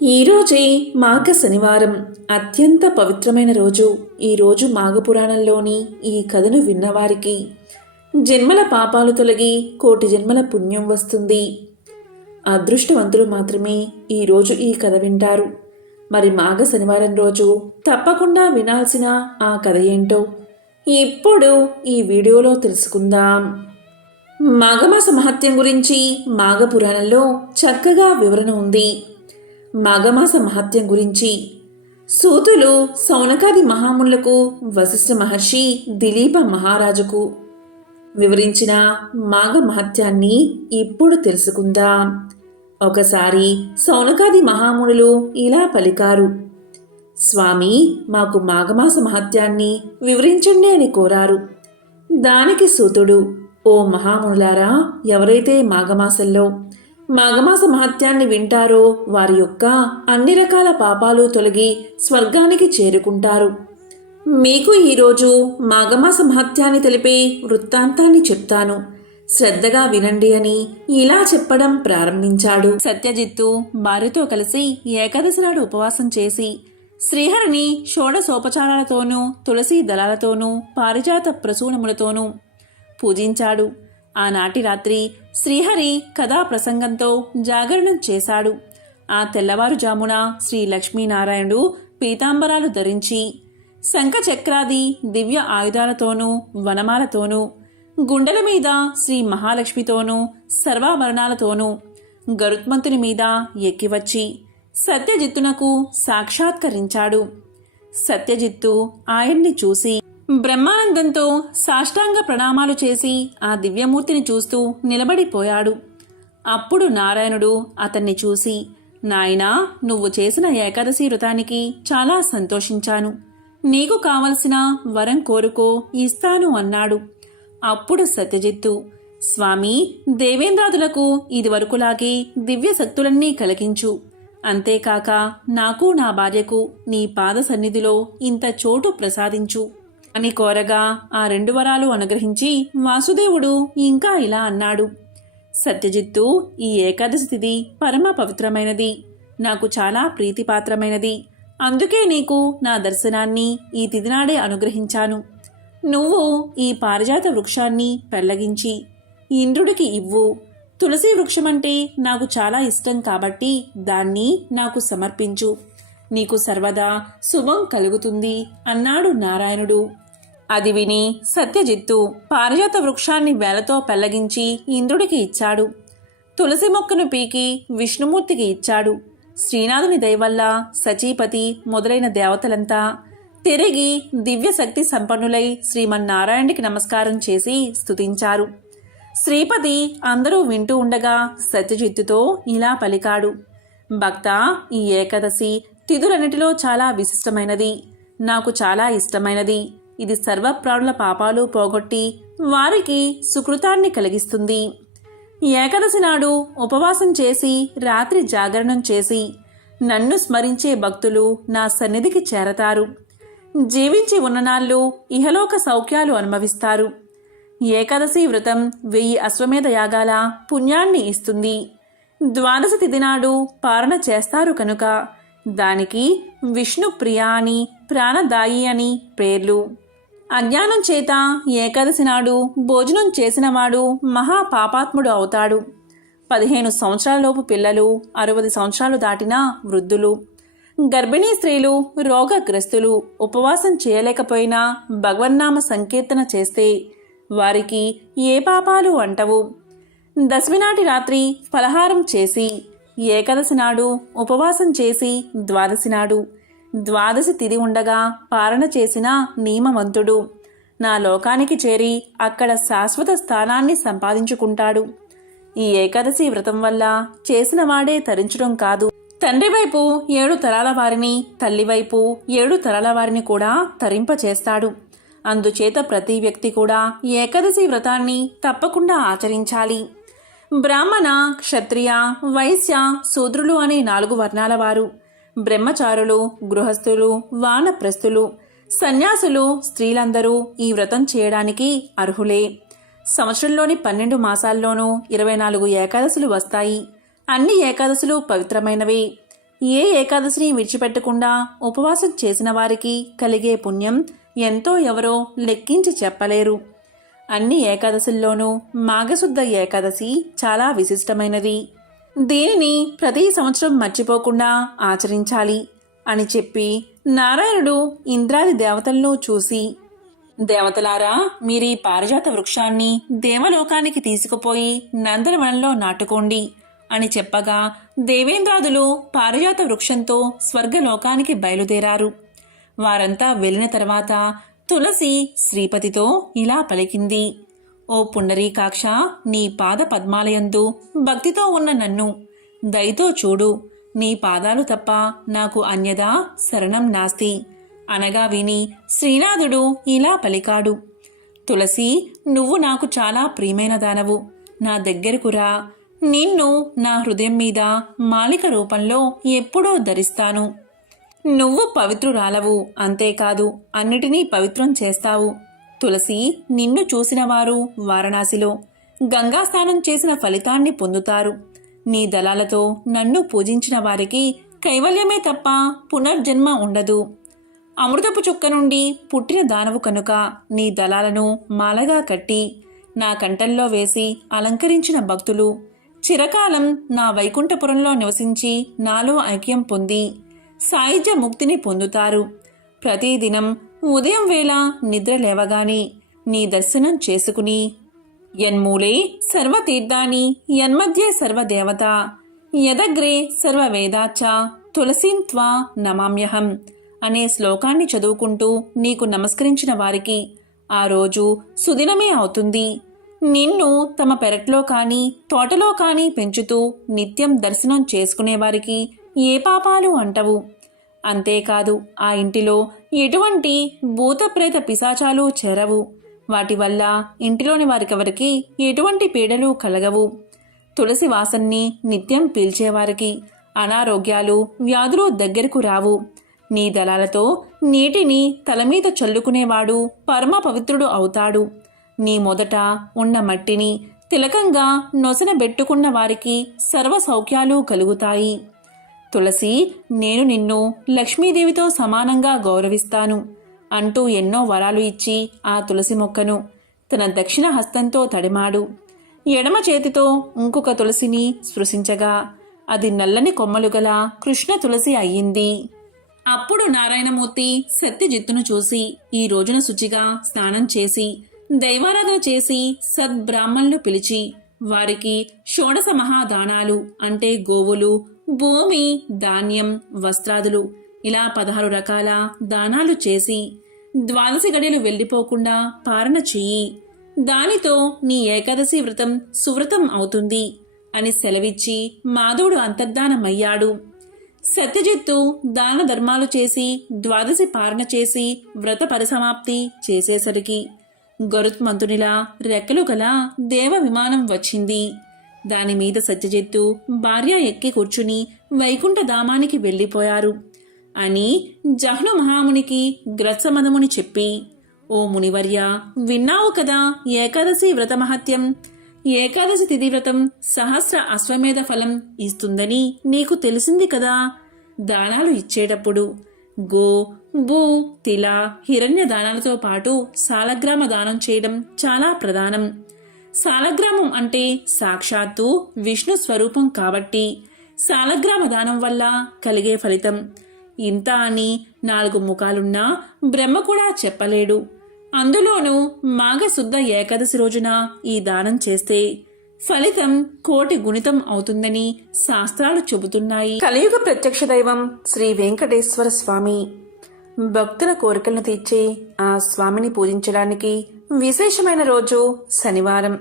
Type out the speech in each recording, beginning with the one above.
ఈరోజే మాఘ శనివారం, అత్యంత పవిత్రమైన రోజు. ఈరోజు మాఘపురాణంలోని ఈ కథను విన్నవారికి జన్మల పాపాలు తొలగి కోటి జన్మల పుణ్యం వస్తుంది. అదృష్టవంతులు మాత్రమే ఈరోజు ఈ కథ వింటారు. మరి మాఘ శనివారం రోజు తప్పకుండా వినాల్సిన ఆ కథ ఏంటో ఇప్పుడు ఈ వీడియోలో తెలుసుకుందాం. మాఘమాస మహత్యం గురించి మాఘపురాణంలో చక్కగా వివరణ ఉంది. మాఘమాస మహత్యం గురించి సూతులు సౌనకాది మహామునులకు వశిష్ఠ మహర్షి దిలీప మహారాజుకు వివరించిన మాఘ మహత్యాన్ని ఇప్పుడు తెలుసుకుందాం. ఒకసారి సౌనకాది మహామునులు ఇలా పలికారు. స్వామి, మాకు మాఘమాస మహత్యాన్ని వివరించండి అని కోరారు. దానికి సూతుడు, ఓ మహామునులారా, ఎవరైతే మాఘమాస మహత్యాన్ని వింటారో వారి యొక్క అన్ని రకాల పాపాలు తొలగి స్వర్గానికి చేరుకుంటారు. మీకు ఈరోజు మాఘమాస మహత్యాన్ని తెలిపే వృత్తాంతాన్ని చెప్తాను, శ్రద్ధగా వినండి అని ఇలా చెప్పడం ప్రారంభించాడు. సత్యజిత్తు భార్యతో కలిసి ఏకాదశి నాడు ఉపవాసం చేసి శ్రీహరిని షోడశోపచారాలతోనూ తులసి దళాలతోనూ పారిజాత ప్రసూనములతోనూ పూజించాడు. ఆనాటి రాత్రి శ్రీహరి కథా ప్రసంగంతో జాగరణం చేశాడు. ఆ తెల్లవారుజామున శ్రీ లక్ష్మీనారాయణుడు పీతాంబరాలు ధరించి శంఖచక్రాది దివ్య ఆయుధాలతోనూ వనమాలతోనూ గుండెల మీద శ్రీ మహాలక్ష్మితోనూ సర్వాభరణాలతోనూ గరుత్మంతుని మీద ఎక్కివచ్చి సత్యజిత్తునకు సాక్షాత్కరించాడు. సత్యజిత్తు ఆయన్ని చూసి బ్రహ్మానందంతో సాష్టాంగ ప్రణామాలు చేసి ఆ దివ్యమూర్తిని చూస్తూ నిలబడిపోయాడు. అప్పుడు నారాయణుడు అతన్ని చూసి, నాయనా, నువ్వు చేసిన ఏకాదశి వ్రతానికి చాలా సంతోషించాను. నీకు కావలసిన వరం కోరుకో, ఇస్తాను అన్నాడు. అప్పుడు సత్యజిత్తు, స్వామి, దేవేంద్రాదులకు ఇదివరకులాగే దివ్య శక్తులన్నీ కలిగించు. అంతేకాక నాకు నా భార్యకు నీ పాద సన్నిధిలో ఇంత చోటు ప్రసాదించు అని కోరగా ఆ 2 వరాలు అనుగ్రహించి వాసుదేవుడు ఇంకా ఇలా అన్నాడు. సత్యజిత్తు, ఈ ఏకాదశి తిథి పరమ పవిత్రమైనది, నాకు చాలా ప్రీతిపాత్రమైనది. అందుకే నీకు నా దర్శనాన్ని ఈ తిథినాడే అనుగ్రహించాను. నువ్వు ఈ పారిజాత వృక్షాన్ని పెళ్లగించి ఇంద్రుడికి ఇవ్వు. తులసి వృక్షమంటే నాకు చాలా ఇష్టం కాబట్టి దాన్ని నాకు సమర్పించు. నీకు సర్వదా శుభం కలుగుతుంది అన్నాడు నారాయణుడు. అది విని సత్యజిత్తు పారిజాత వృక్షాన్ని వేలతో పెళ్లగించి ఇంద్రుడికి ఇచ్చాడు. తులసి మొక్కను పీకి విష్ణుమూర్తికి ఇచ్చాడు. శ్రీనాథుని దయవల్ల సచీపతి మొదలైన దేవతలంతా తిరిగి దివ్యశక్తి సంపన్నులై శ్రీమన్నారాయణుడికి నమస్కారం చేసి స్తుతించారు. శ్రీపతి అందరూ వింటూ ఉండగా సత్యజిత్తుతో ఇలా పలికాడు. భక్తా, ఈ ఏకాదశి తిథులన్నిటిలో చాలా విశిష్టమైనది, నాకు చాలా ఇష్టమైనది. ఇది సర్వప్రాణుల పాపాలు పోగొట్టి వారికి సుకృతాన్ని కలిగిస్తుంది. ఏకాదశి నాడు ఉపవాసం చేసి రాత్రి జాగరణం చేసి నన్ను స్మరించే భక్తులు నా సన్నిధికి చేరతారు. జీవించి ఉన్ననాళ్ళు ఇహలోక సౌఖ్యాలు అనుభవిస్తారు. ఏకాదశి వ్రతం 1000 అశ్వమేధ యాగాల పుణ్యాన్ని ఇస్తుంది. ద్వాదశి తిథి నాడు పారణ చేస్తారు కనుక దానికి విష్ణుప్రియ అని, ప్రాణదాయి అని పేర్లు. అజ్ఞానం చేత ఏకాదశి నాడు భోజనం చేసినవాడు మహాపాపాత్ముడు అవుతాడు. 15 సంవత్సరాలలోపు పిల్లలు, 60 సంవత్సరాలు దాటిన వృద్ధులు, గర్భిణీ స్త్రీలు, రోగగ్రస్తులు ఉపవాసం చేయలేకపోయినా భగవన్నామ సంకీర్తన చేస్తే వారికి ఏ పాపాలు అంటవు. దశమి నాటి రాత్రి ఫలహారం చేసి ఏకాదశి నాడు ఉపవాసం చేసి ద్వాదశి తిథి ఉండగా పారణ చేసిన నియమవంతుడు నా లోకానికి చేరి అక్కడ శాశ్వత స్థానాన్ని సంపాదించుకుంటాడు. ఈ ఏకాదశి వ్రతం వల్ల చేసిన వాడే తరించడం కాదు, తండ్రి వైపు 7 తరాల వారిని, తల్లివైపు 7 తరాల వారిని కూడా తరింపచేస్తాడు. అందుచేత ప్రతి వ్యక్తి కూడా ఏకాదశి వ్రతాన్ని తప్పకుండా ఆచరించాలి. బ్రాహ్మణ, క్షత్రియ, వైశ్య, శూద్రులు అనే 4 వర్ణాల వారు, బ్రహ్మచారులు, గృహస్థులు, వానప్రస్థులు, సన్యాసులు, స్త్రీలందరూ ఈ వ్రతం చేయడానికి అర్హులే. సంవత్సరంలోని 12 మాసాల్లోనూ 24 ఏకాదశులు వస్తాయి. అన్ని ఏకాదశులు పవిత్రమైనవే. ఏ ఏకాదశిని విడిచిపెట్టకుండా ఉపవాసం చేసిన వారికి కలిగే పుణ్యం ఎంతో ఎవరో లెక్కించి చెప్పలేరు. అన్ని ఏకాదశుల్లోనూ మాఘశుద్ధ ఏకాదశి చాలా విశిష్టమైనది. దీనిని ప్రతి సంవత్సరం మర్చిపోకుండా ఆచరించాలి అని చెప్పి నారాయణుడు ఇంద్రాది దేవతలను చూసి, దేవతలారా, మీరీ పారిజాత వృక్షాన్ని దేవలోకానికి తీసుకుపోయి నందనవనంలో నాటుకోండి అని చెప్పగా దేవేంద్రాదులు పారిజాత వృక్షంతో స్వర్గలోకానికి బయలుదేరారు. వారంతా వెళ్ళిన తర్వాత తులసి శ్రీపతితో ఇలా పలికింది: ఓ పుండరీకాక్ష, నీ పాద పద్మాలయందు భక్తితో ఉన్న నన్ను దయతో చూడు. నీ పాదాలు తప్ప నాకు అన్యదా శరణం నాస్తి అనగా విని శ్రీనాథుడు ఇలా పలికాడు: తులసి, నువ్వు నాకు చాలా ప్రియమైన దానవు. నా దగ్గరకు రా. నిన్ను నా హృదయం మీద మాలిక రూపంలో ఎప్పుడూ ధరిస్తాను. నువ్వు పవిత్రురాలవు, అంతేకాదు అన్నిటినీ పవిత్రం చేస్తావు. తులసి, నిన్ను చూసిన వారు వారణాసిలో గంగా స్నానం చేసిన ఫలితాన్ని పొందుతారు. నీ దళాలతో నన్ను పూజించిన వారికి కైవల్యమే తప్ప పునర్జన్మ ఉండదు. అమృతపు చుక్క నుండి పుట్టిన దానవు కనుక నీ దళాలను మాలగా కట్టి నా కంఠంలో వేసి అలంకరించిన భక్తులు చిరకాలం నా వైకుంఠపురంలో నివసించి నాలో ఐక్యం పొంది సాయుధ్య ముక్తిని పొందుతారు. ప్రతిదినం ఉదయం వేళ నిద్ర లేవగానే నీ దర్శనం చేసుకుని యన్మూలే సర్వతీర్థాని యన్మధ్యే సర్వదేవత యదగ్రే సర్వవేదాచ్చ తులసీం త్వా నమామ్యహం అనే శ్లోకాన్ని చదువుకుంటూ నీకు నమస్కరించిన వారికి ఆ రోజు సుదినమే అవుతుంది. నిన్ను తమ పెరట్లో కానీ తోటలో కానీ పెంచుతూ నిత్యం దర్శనం చేసుకునేవారికి ఏ పాపాలు అంటవు. అంతేకాదు ఆ ఇంటిలో ఎటువంటి భూతప్రేత పిశాచాలు చేరవు. వాటి వల్ల ఇంటిలోని వారికెవరికి ఎటువంటి పీడలు కలగవు. తులసి వాసన్ని నిత్యం పీల్చేవారికి అనారోగ్యాలు వ్యాధులు దగ్గరకు రావు. నీ దళాలతో నీటిని తలమీద చల్లుకునేవాడు పరమ పవిత్రుడు అవుతాడు. నీ మొదట ఉన్న మట్టిని తిలకంగా నొసన బెట్టుకున్న వారికి సర్వ సౌఖ్యాలు కలుగుతాయి. తులసి, నేను నిన్ను లక్ష్మీదేవితో సమానంగా గౌరవిస్తాను అంటూ ఎన్నో వరాలు ఇచ్చి ఆ తులసి మొక్కను తన దక్షిణ హస్తంతో తడిమాడు. ఎడమ చేతితో ఇంకొక తులసిని స్పృశించగా అది నల్లని కొమ్మలు గల కృష్ణ తులసి అయ్యింది. అప్పుడు నారాయణమూర్తి సత్యజిత్తును చూసి ఈ రోజున శుచిగా స్నానం చేసి దైవారాధన చేసి సద్బ్రాహ్మణులు పిలిచి వారికి షోడశ మహాదానాలు అంటే గోవులు, భూమి, ధాన్యం, వస్త్రాదులు ఇలా 16 రకాల దానాలు చేసి 12 గడియలు వెళ్ళిపోకుండా పారణ చెయ్యి. దానితో నీ ఏకాదశి వ్రతం సువ్రతం అవుతుంది అని సెలవిచ్చి మాధవుడు అంతర్ధానమయ్యాడు. సత్యజిత్తు దాన ధర్మాలు చేసి 12 పారణ చేసి వ్రత పరిసమాప్తి చేసేసరికి గరుత్మంతునిలా రెక్కలు గల దేవ విమానం వచ్చింది. దానిమీద సత్యజిత్తు భార్య ఎక్కి కూర్చుని వైకుంఠధామానికి వెళ్ళిపోయారు అని జహ్ను మహామునికి గ్రత్సమదముని చెప్పి, ఓ మునివర్య, విన్నావు కదా ఏకాదశి వ్రత మహత్యం. ఏకాదశి తిథి వ్రతం సహస్ర అశ్వమేధ ఫలం ఇస్తుందని నీకు తెలిసింది కదా. దానాలు ఇచ్చేటప్పుడు గో, భూ, తిల, హిరణ్య దానాలతో పాటు సాలగ్రామ దానం చేయడం చాలా ప్రధానం. సాలగ్రామం అంటే సాక్షాత్తు విష్ణు స్వరూపం కాబట్టి సాలగ్రామ దానం వల్ల కలిగే ఫలితం ఇంత అని 4 ముఖాలున్నా బ్రహ్మ కూడా చెప్పలేడు. అందులోనూ మాఘశుద్ధ ఏకాదశి రోజున ఈ దానం చేస్తే ఫలితం 1,000,000 గుణితం అవుతుందని శాస్త్రాలు చెబుతున్నాయి. కలియుగ ప్రత్యక్ష దైవం శ్రీ వెంకటేశ్వర స్వామి. భక్తుల కోరికలను తీర్చే ఆ స్వామిని పూజించడానికి విశేషమైన రోజు శనివారం.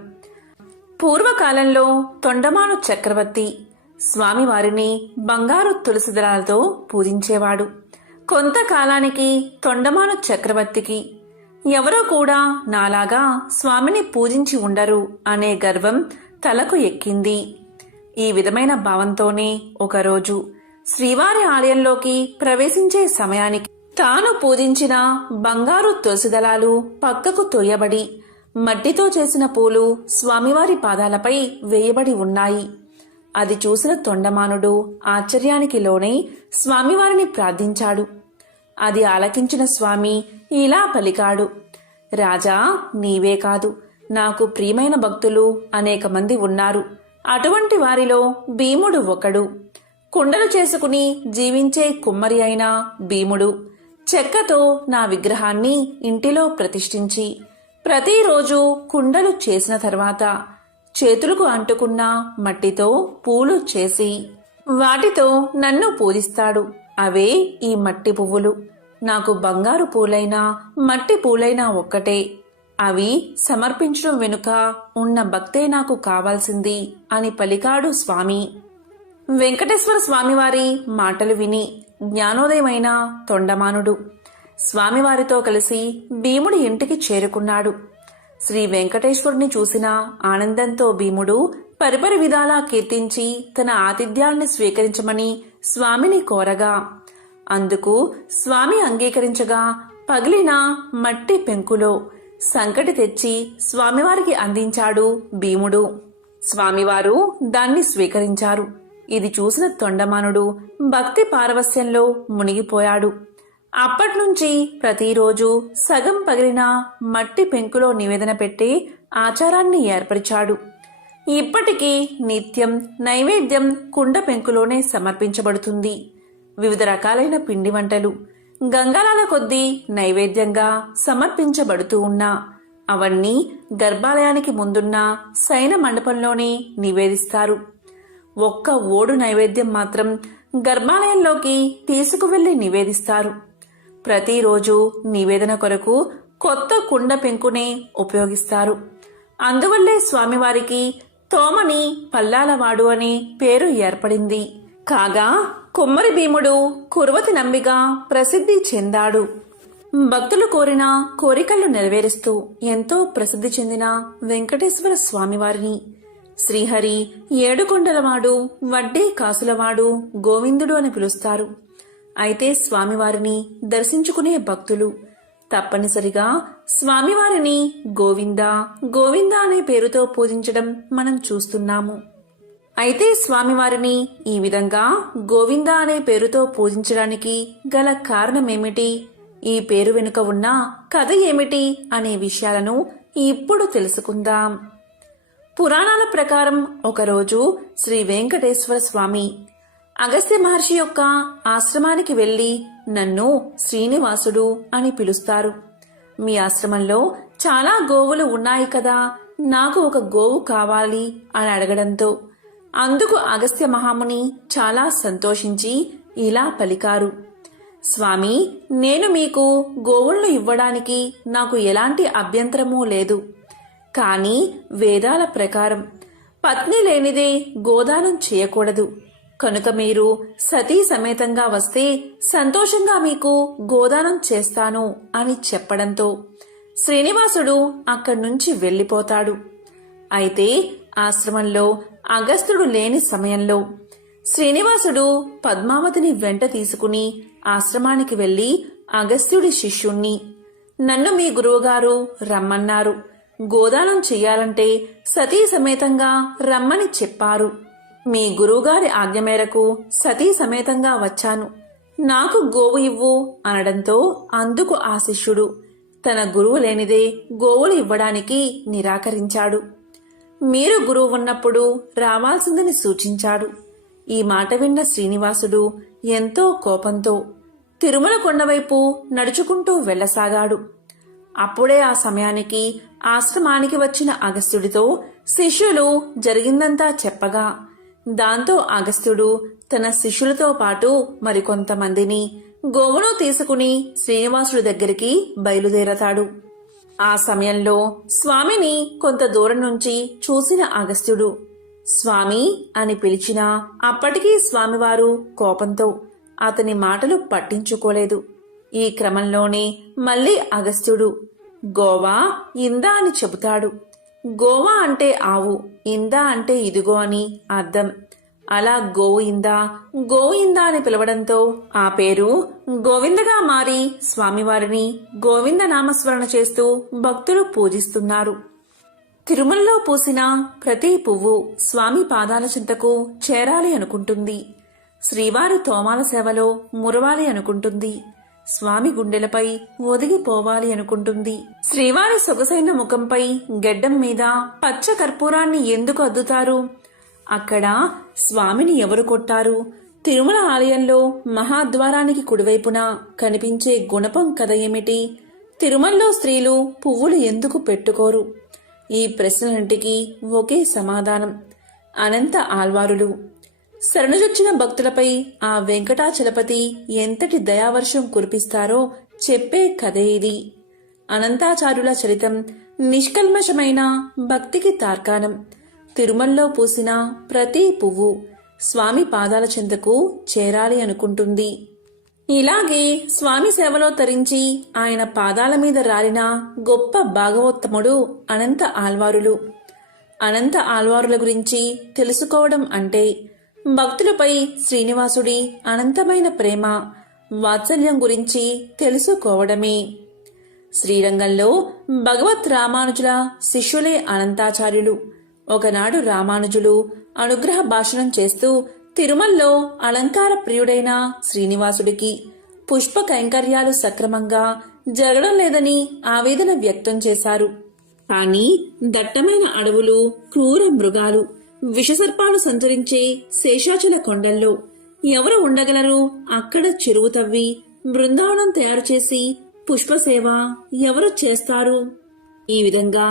పూర్వకాలంలో తొండమాను చక్రవర్తి స్వామివారిని బంగారు తులసి దళాలతో పూజించేవాడు. కొంతకాలానికి తొండమాను చక్రవర్తికి ఎవరో కూడా నాలాగా స్వామిని పూజించి ఉండరు అనే గర్వం తలకు ఎక్కింది. ఈ విధమైన భావంతోనే ఒకరోజు శ్రీవారి ఆలయంలోకి ప్రవేశించే సమయానికి తాను పూజించిన బంగారు తులసి దళాలు పక్కకు తొయ్యబడి మట్టితో చేసిన పూలు స్వామివారి పాదాలపై వేయబడి ఉన్నాయి. అది చూసిన తొండమానుడు ఆశ్చర్యానికి లోనై స్వామివారిని ప్రార్థించాడు. అది ఆలకించిన స్వామి ఇలా పలికాడు, రాజా, నీవే కాదు, నాకు ప్రియమైన భక్తులు అనేక మంది ఉన్నారు. అటువంటి వారిలో భీముడు ఒకడు. కుండలు చేసుకుని జీవించే కుమ్మరి అయిన భీముడు చెక్కతో నా విగ్రహాన్ని ఇంటిలో ప్రతిష్ఠించి ప్రతిరోజు కుండలు చేసిన తర్వాత చేతులకు అంటుకున్న మట్టితో పూలు చేసి వాటితో నన్ను పూజిస్తాడు. అవే ఈ మట్టి పువ్వులు. నాకు బంగారు పూలైనా మట్టి పూలైనా ఒక్కటే. అవి సమర్పించడం వెనుక ఉన్న భక్తే నాకు కావాల్సింది అని పలికాడు స్వామి. వెంకటేశ్వర స్వామివారి మాటలు విని జ్ఞానోదయమైన తొండమానుడు స్వామివారితో కలిసి భీముడి ఇంటికి చేరుకున్నాడు. శ్రీ వెంకటేశ్వరుని చూసిన ఆనందంతో భీముడు పరిపరి విధాలా కీర్తించి తన ఆతిథ్యాన్ని స్వీకరించమని స్వామిని కోరగా అందుకు స్వామి అంగీకరించగా పగిలిన మట్టి పెంకులో సంకటి తెచ్చి స్వామివారికి అందించాడు భీముడు. స్వామివారు దాన్ని స్వీకరించారు. ఇది చూసిన తొండమానుడు భక్తి పారవస్యంలో మునిగిపోయాడు. అప్పట్నుంచి ప్రతిరోజు సగం పగిలిన మట్టి పెంకులో నివేదన పెట్టే ఆచారాన్ని ఏర్పరిచాడు. ఇప్పటికీ నిత్యం నైవేద్యం కుండ పెంకులోనే సమర్పించబడుతుంది. వివిధ రకాలైన పిండి వంటలు గంగాళాల కొద్దీ నైవేద్యంగా సమర్పించబడుతూ ఉన్నా అవన్నీ గర్భాలయానికి ముందున్న శయన మండపంలోనే నివేదిస్తారు. ఒక్క ఓడు నైవేద్యం మాత్రం గర్భాలయంలోకి తీసుకువెళ్లి నివేదిస్తారు. ప్రతిరోజు నివేదన కొరకు కొత్త కుండ పెంకునే ఉపయోగిస్తారు. అందువల్లే స్వామివారికి తోమని పల్లాలవాడు అనే పేరు ఏర్పడింది. కాగా కుమ్మరి భీముడు కురువతి నంబిగా ప్రసిద్ధి చెందాడు. భక్తులు కోరిన కోరికలు నెరవేరుస్తూ ఎంతో ప్రసిద్ధి చెందిన వెంకటేశ్వర స్వామివారిని శ్రీహరి, ఏడుకొండలవాడు, వడ్డీ కాసులవాడు, గోవిందుడు అని పిలుస్తారు. అయితే స్వామివారిని దర్శించుకునే భక్తులు తప్పనిసరిగా స్వామివారిని గోవింద గోవింద అనే పేరుతో పూజించడం మనం చూస్తున్నాము. అయితే స్వామివారిని ఈ విధంగా గోవింద అనే పేరుతో పూజించడానికి గల కారణమేమిటి, ఈ పేరు వెనుక ఉన్న కథ ఏమిటి అనే విషయాలను ఇప్పుడు తెలుసుకుందాం. పురాణాల ప్రకారం ఒకరోజు శ్రీ వెంకటేశ్వర స్వామి అగస్త్య మహర్షి యొక్క ఆశ్రమానికి వెళ్లి నన్ను శ్రీనివాసుడు అని పిలుస్తారు. మీ ఆశ్రమంలో చాలా గోవులు ఉన్నాయి కదా, నాకు ఒక గోవు కావాలి అని అడగడంతో అందుకు అగస్త్య మహాముని చాలా సంతోషించి ఇలా పలికారు, స్వామి, నేను మీకు గోవులను ఇవ్వడానికి నాకు ఎలాంటి అభ్యంతరమూ లేదు. కానీ వేదాల ప్రకారం పత్ని లేనిదే గోదానం చేయకూడదు. కనుక మీరు సతీ సమేతంగా వస్తే సంతోషంగా మీకు గోదానం చేస్తాను అని చెప్పడంతో శ్రీనివాసుడు అక్కడి నుంచి వెళ్లిపోతాడు. అయితే ఆశ్రమంలో అగస్త్యుడు లేని సమయంలో శ్రీనివాసుడు పద్మావతిని వెంట తీసుకుని ఆశ్రమానికి వెళ్లి అగస్త్యుడి శిష్యుణ్ణి, నన్ను మీ గురువుగారు రమ్మన్నారు, గోదానం చెయ్యాలంటే సతీ సమేతంగా రమ్మని చెప్పారు. మీ గురువుగారి ఆజ్ఞ మేరకు సతీ సమేతంగా వచ్చాను, నాకు గోవు ఇవ్వు అనడంతో అందుకు ఆ శిష్యుడు తన గురువు లేనిదే గోవులు ఇవ్వడానికి నిరాకరించాడు. మీరు గురువు ఉన్నప్పుడు రావాల్సిందని సూచించాడు. ఈ మాట విన్న శ్రీనివాసుడు ఎంతో కోపంతో తిరుమల కొండవైపు నడుచుకుంటూ వెళ్లసాగాడు. అప్పుడే ఆ సమయానికి ఆశ్రమానికి వచ్చిన అగస్త్యుడితో శిష్యులు జరిగిందంతా చెప్పగా దాంతో అగస్త్యుడు తన శిష్యులతో పాటు మరికొంతమందిని గోవును తీసుకుని శ్రీనివాసుడి దగ్గరికి బయలుదేరతాడు. ఆ సమయంలో స్వామిని కొంత దూరం నుంచి చూసిన అగస్త్యుడు స్వామి అని పిలిచినా అప్పటికీ స్వామివారు కోపంతో అతని మాటలు పట్టించుకోలేదు. ఈ క్రమంలోనే మళ్లీ అగస్త్యుడు గోవా ఇందా అని చెబుతాడు. గోవా అంటే ఆవు, ఇందా అంటే ఇదిగో అని అర్థం. అలా గోయిందా గోయిందా అని పిలవడంతో ఆ పేరు గోవిందగా మారి స్వామివారిని గోవింద నామస్మరణ చేస్తూ భక్తులు పూజిస్తున్నారు. తిరుమలలో పూసిన ప్రతి పువ్వు స్వామి పాదాల చింతకు చేరాలి అనుకుంటుంది. శ్రీవారి తోమాల సేవలో మురవాలి అనుకుంటుంది. స్వామి గుండెలపై ఒదిగిపోవాలి అనుకుంటుంది. శ్రీవారి సొగసైన ముఖంపై గెడ్డం మీద పచ్చ కర్పూరాన్ని ఎందుకు అద్దుతారు? అక్కడ స్వామిని ఎవరు కొట్టారు? తిరుమల ఆలయంలో మహాద్వారానికి కుడివైపున కనిపించే గుణపం కథ ఏమిటి? తిరుమలలో స్త్రీలు పువ్వులు ఎందుకు పెట్టుకోరు? ఈ ప్రశ్నలంటికి ఒకే సమాధానం: అనంత ఆళ్వారులు. శరణుజొచ్చిన భక్తులపై ఆ వెంకటాచలపతి ఎంతటి దయావర్షం కురిపిస్తారో చెప్పే కథే ఇది. అనంతాచార్యుల చరితం నిష్కల్మషమైన భక్తికి తార్కాణం. తిరుమలలో పూసిన ప్రతి పువ్వు స్వామి పాదాల చెంతకు చేరాలి అనుకుంటుంది. ఇలాగే స్వామి సేవలో తరించి ఆయన పాదాల మీద రాలిన గొప్ప భాగవోత్తముడు అనంత ఆళ్వారులు. అనంత ఆళ్వారుల గురించి తెలుసుకోవడం అంటే భక్తులపై శ్రీనివాసుడి అనంతమైన ప్రేమ, వాత్సల్యం గురించి తెలుసుకోవడమే. శ్రీరంగంలో భగవత్ రామానుజుల శిష్యులే అనంతాచార్యులు. ఒకనాడు రామానుజులు అనుగ్రహ భాషణం చేస్తూ తిరుమలలో అలంకార ప్రియుడైన శ్రీనివాసుడికి పుష్ప కైంకర్యాలు సక్రమంగా జరగడం లేదని ఆవేదన వ్యక్తం చేశారు. కాని దట్టమైన అడవులు, క్రూర మృగాలు, విషసర్పాలు సంచరించే శేషాచల కొండల్లో ఎవరు ఉండగలరు? అక్కడ చెరువు తవ్వి బృందావనం తయారు చేసి పుష్పసేవ ఎవరు చేస్తారు? ఈ విధంగా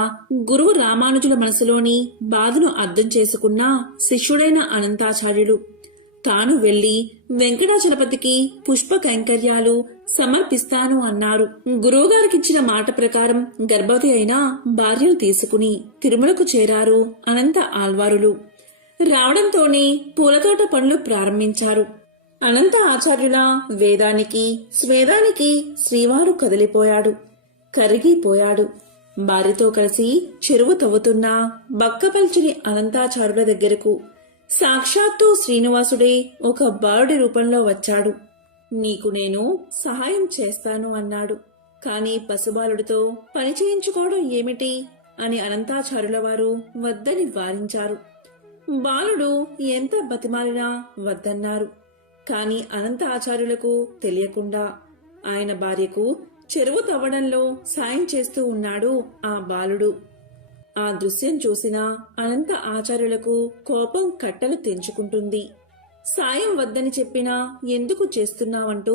గురువు రామానుజుల మనసులోని బాధను అర్థం చేసుకున్న శిష్యుడైన అనంతాచార్యులు తాను వెళ్లి వెంకటాచలపతికి పుష్ప కైంకర్యాలు సమర్పిస్తాను అన్నారు. గురువుగారికిచ్చిన మాట ప్రకారం గర్భవతి అయిన భార్యను తీసుకుని తిరుమలకు చేరారు అనంత ఆళ్వారులు. రావడంతోనే పూలతోట పనులు ప్రారంభించారు. అనంత ఆచార్యుల వేదానికి స్వేదానికి శ్రీవారు కదిలిపోయాడు, కరిగిపోయాడు. భార్యతో కలిసి చెరువు తవ్వుతున్న బక్కపల్చిని అనంతాచార్యుల దగ్గరకు సాక్షాత్తు శ్రీనివాసుడే ఒక బాలుడి రూపంలో వచ్చాడు. నీకు నేను సహాయం చేస్తాను అన్నాడు. కాని పసిబాలుడితో పని చేయించుకోవడం ఏమిటి అని అనంతాచార్యుల వారు వద్దని వారించారు. బాలుడు ఎంత బతిమాలినా వద్దన్నారు. కాని అనంత ఆచార్యులకు తెలియకుండా ఆయన భార్యకు చెరువు తవ్వడంలో సాయం చేస్తూ ఉన్నాడు ఆ బాలుడు. ఆ దృశ్యం చూసిన అనంత ఆచార్యులకు కోపం కట్టలు తెంచుకుంటుంది. సాయం వద్దని చెప్పినా ఎందుకు చేస్తున్నావంటూ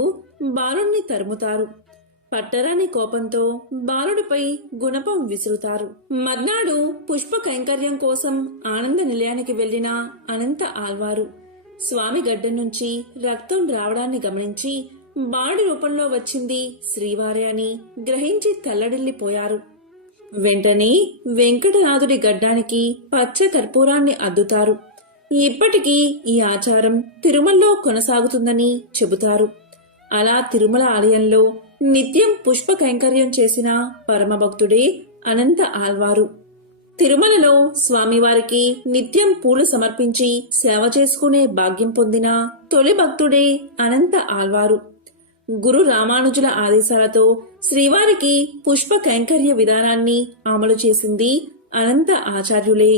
బాలుణ్ణి తరుముతారు. పట్టరాని కోపంతో బాలుడిపై గుణపం విసురుతారు. మర్నాడు పుష్ప కైంకర్యం కోసం ఆనంద నిలయానికి వెళ్లిన అనంత ఆళ్వారు స్వామి గడ్డం నుంచి రక్తం రావడాన్ని గమనించి బాలుడి రూపంలో వచ్చింది శ్రీవారే అని గ్రహించి తల్లడిల్లిపోయారు. వెంటనే వెంకటనాథుడి గడ్డానికి పచ్చ కర్పూరాన్ని అద్దుతారు. ఇప్పటికీ ఈ ఆచారం తిరుమలలో కొనసాగుతుందని చెబుతారు. అలా తిరుమల ఆలయంలో నిత్యం పుష్ప కైంకర్యం చేసిన పరమభక్తుడే అనంత ఆళ్వారు. తిరుమలలో స్వామివారికి నిత్యం పూలు సమర్పించి సేవ చేసుకునే భాగ్యం పొందిన తొలి భక్తుడే అనంత ఆళ్వారు. గురు రామానుజుల ఆదేశాలతో శ్రీవారికి పుష్ప కైంకర్య విధానాన్ని అమలు చేసింది అనంత ఆచార్యులే.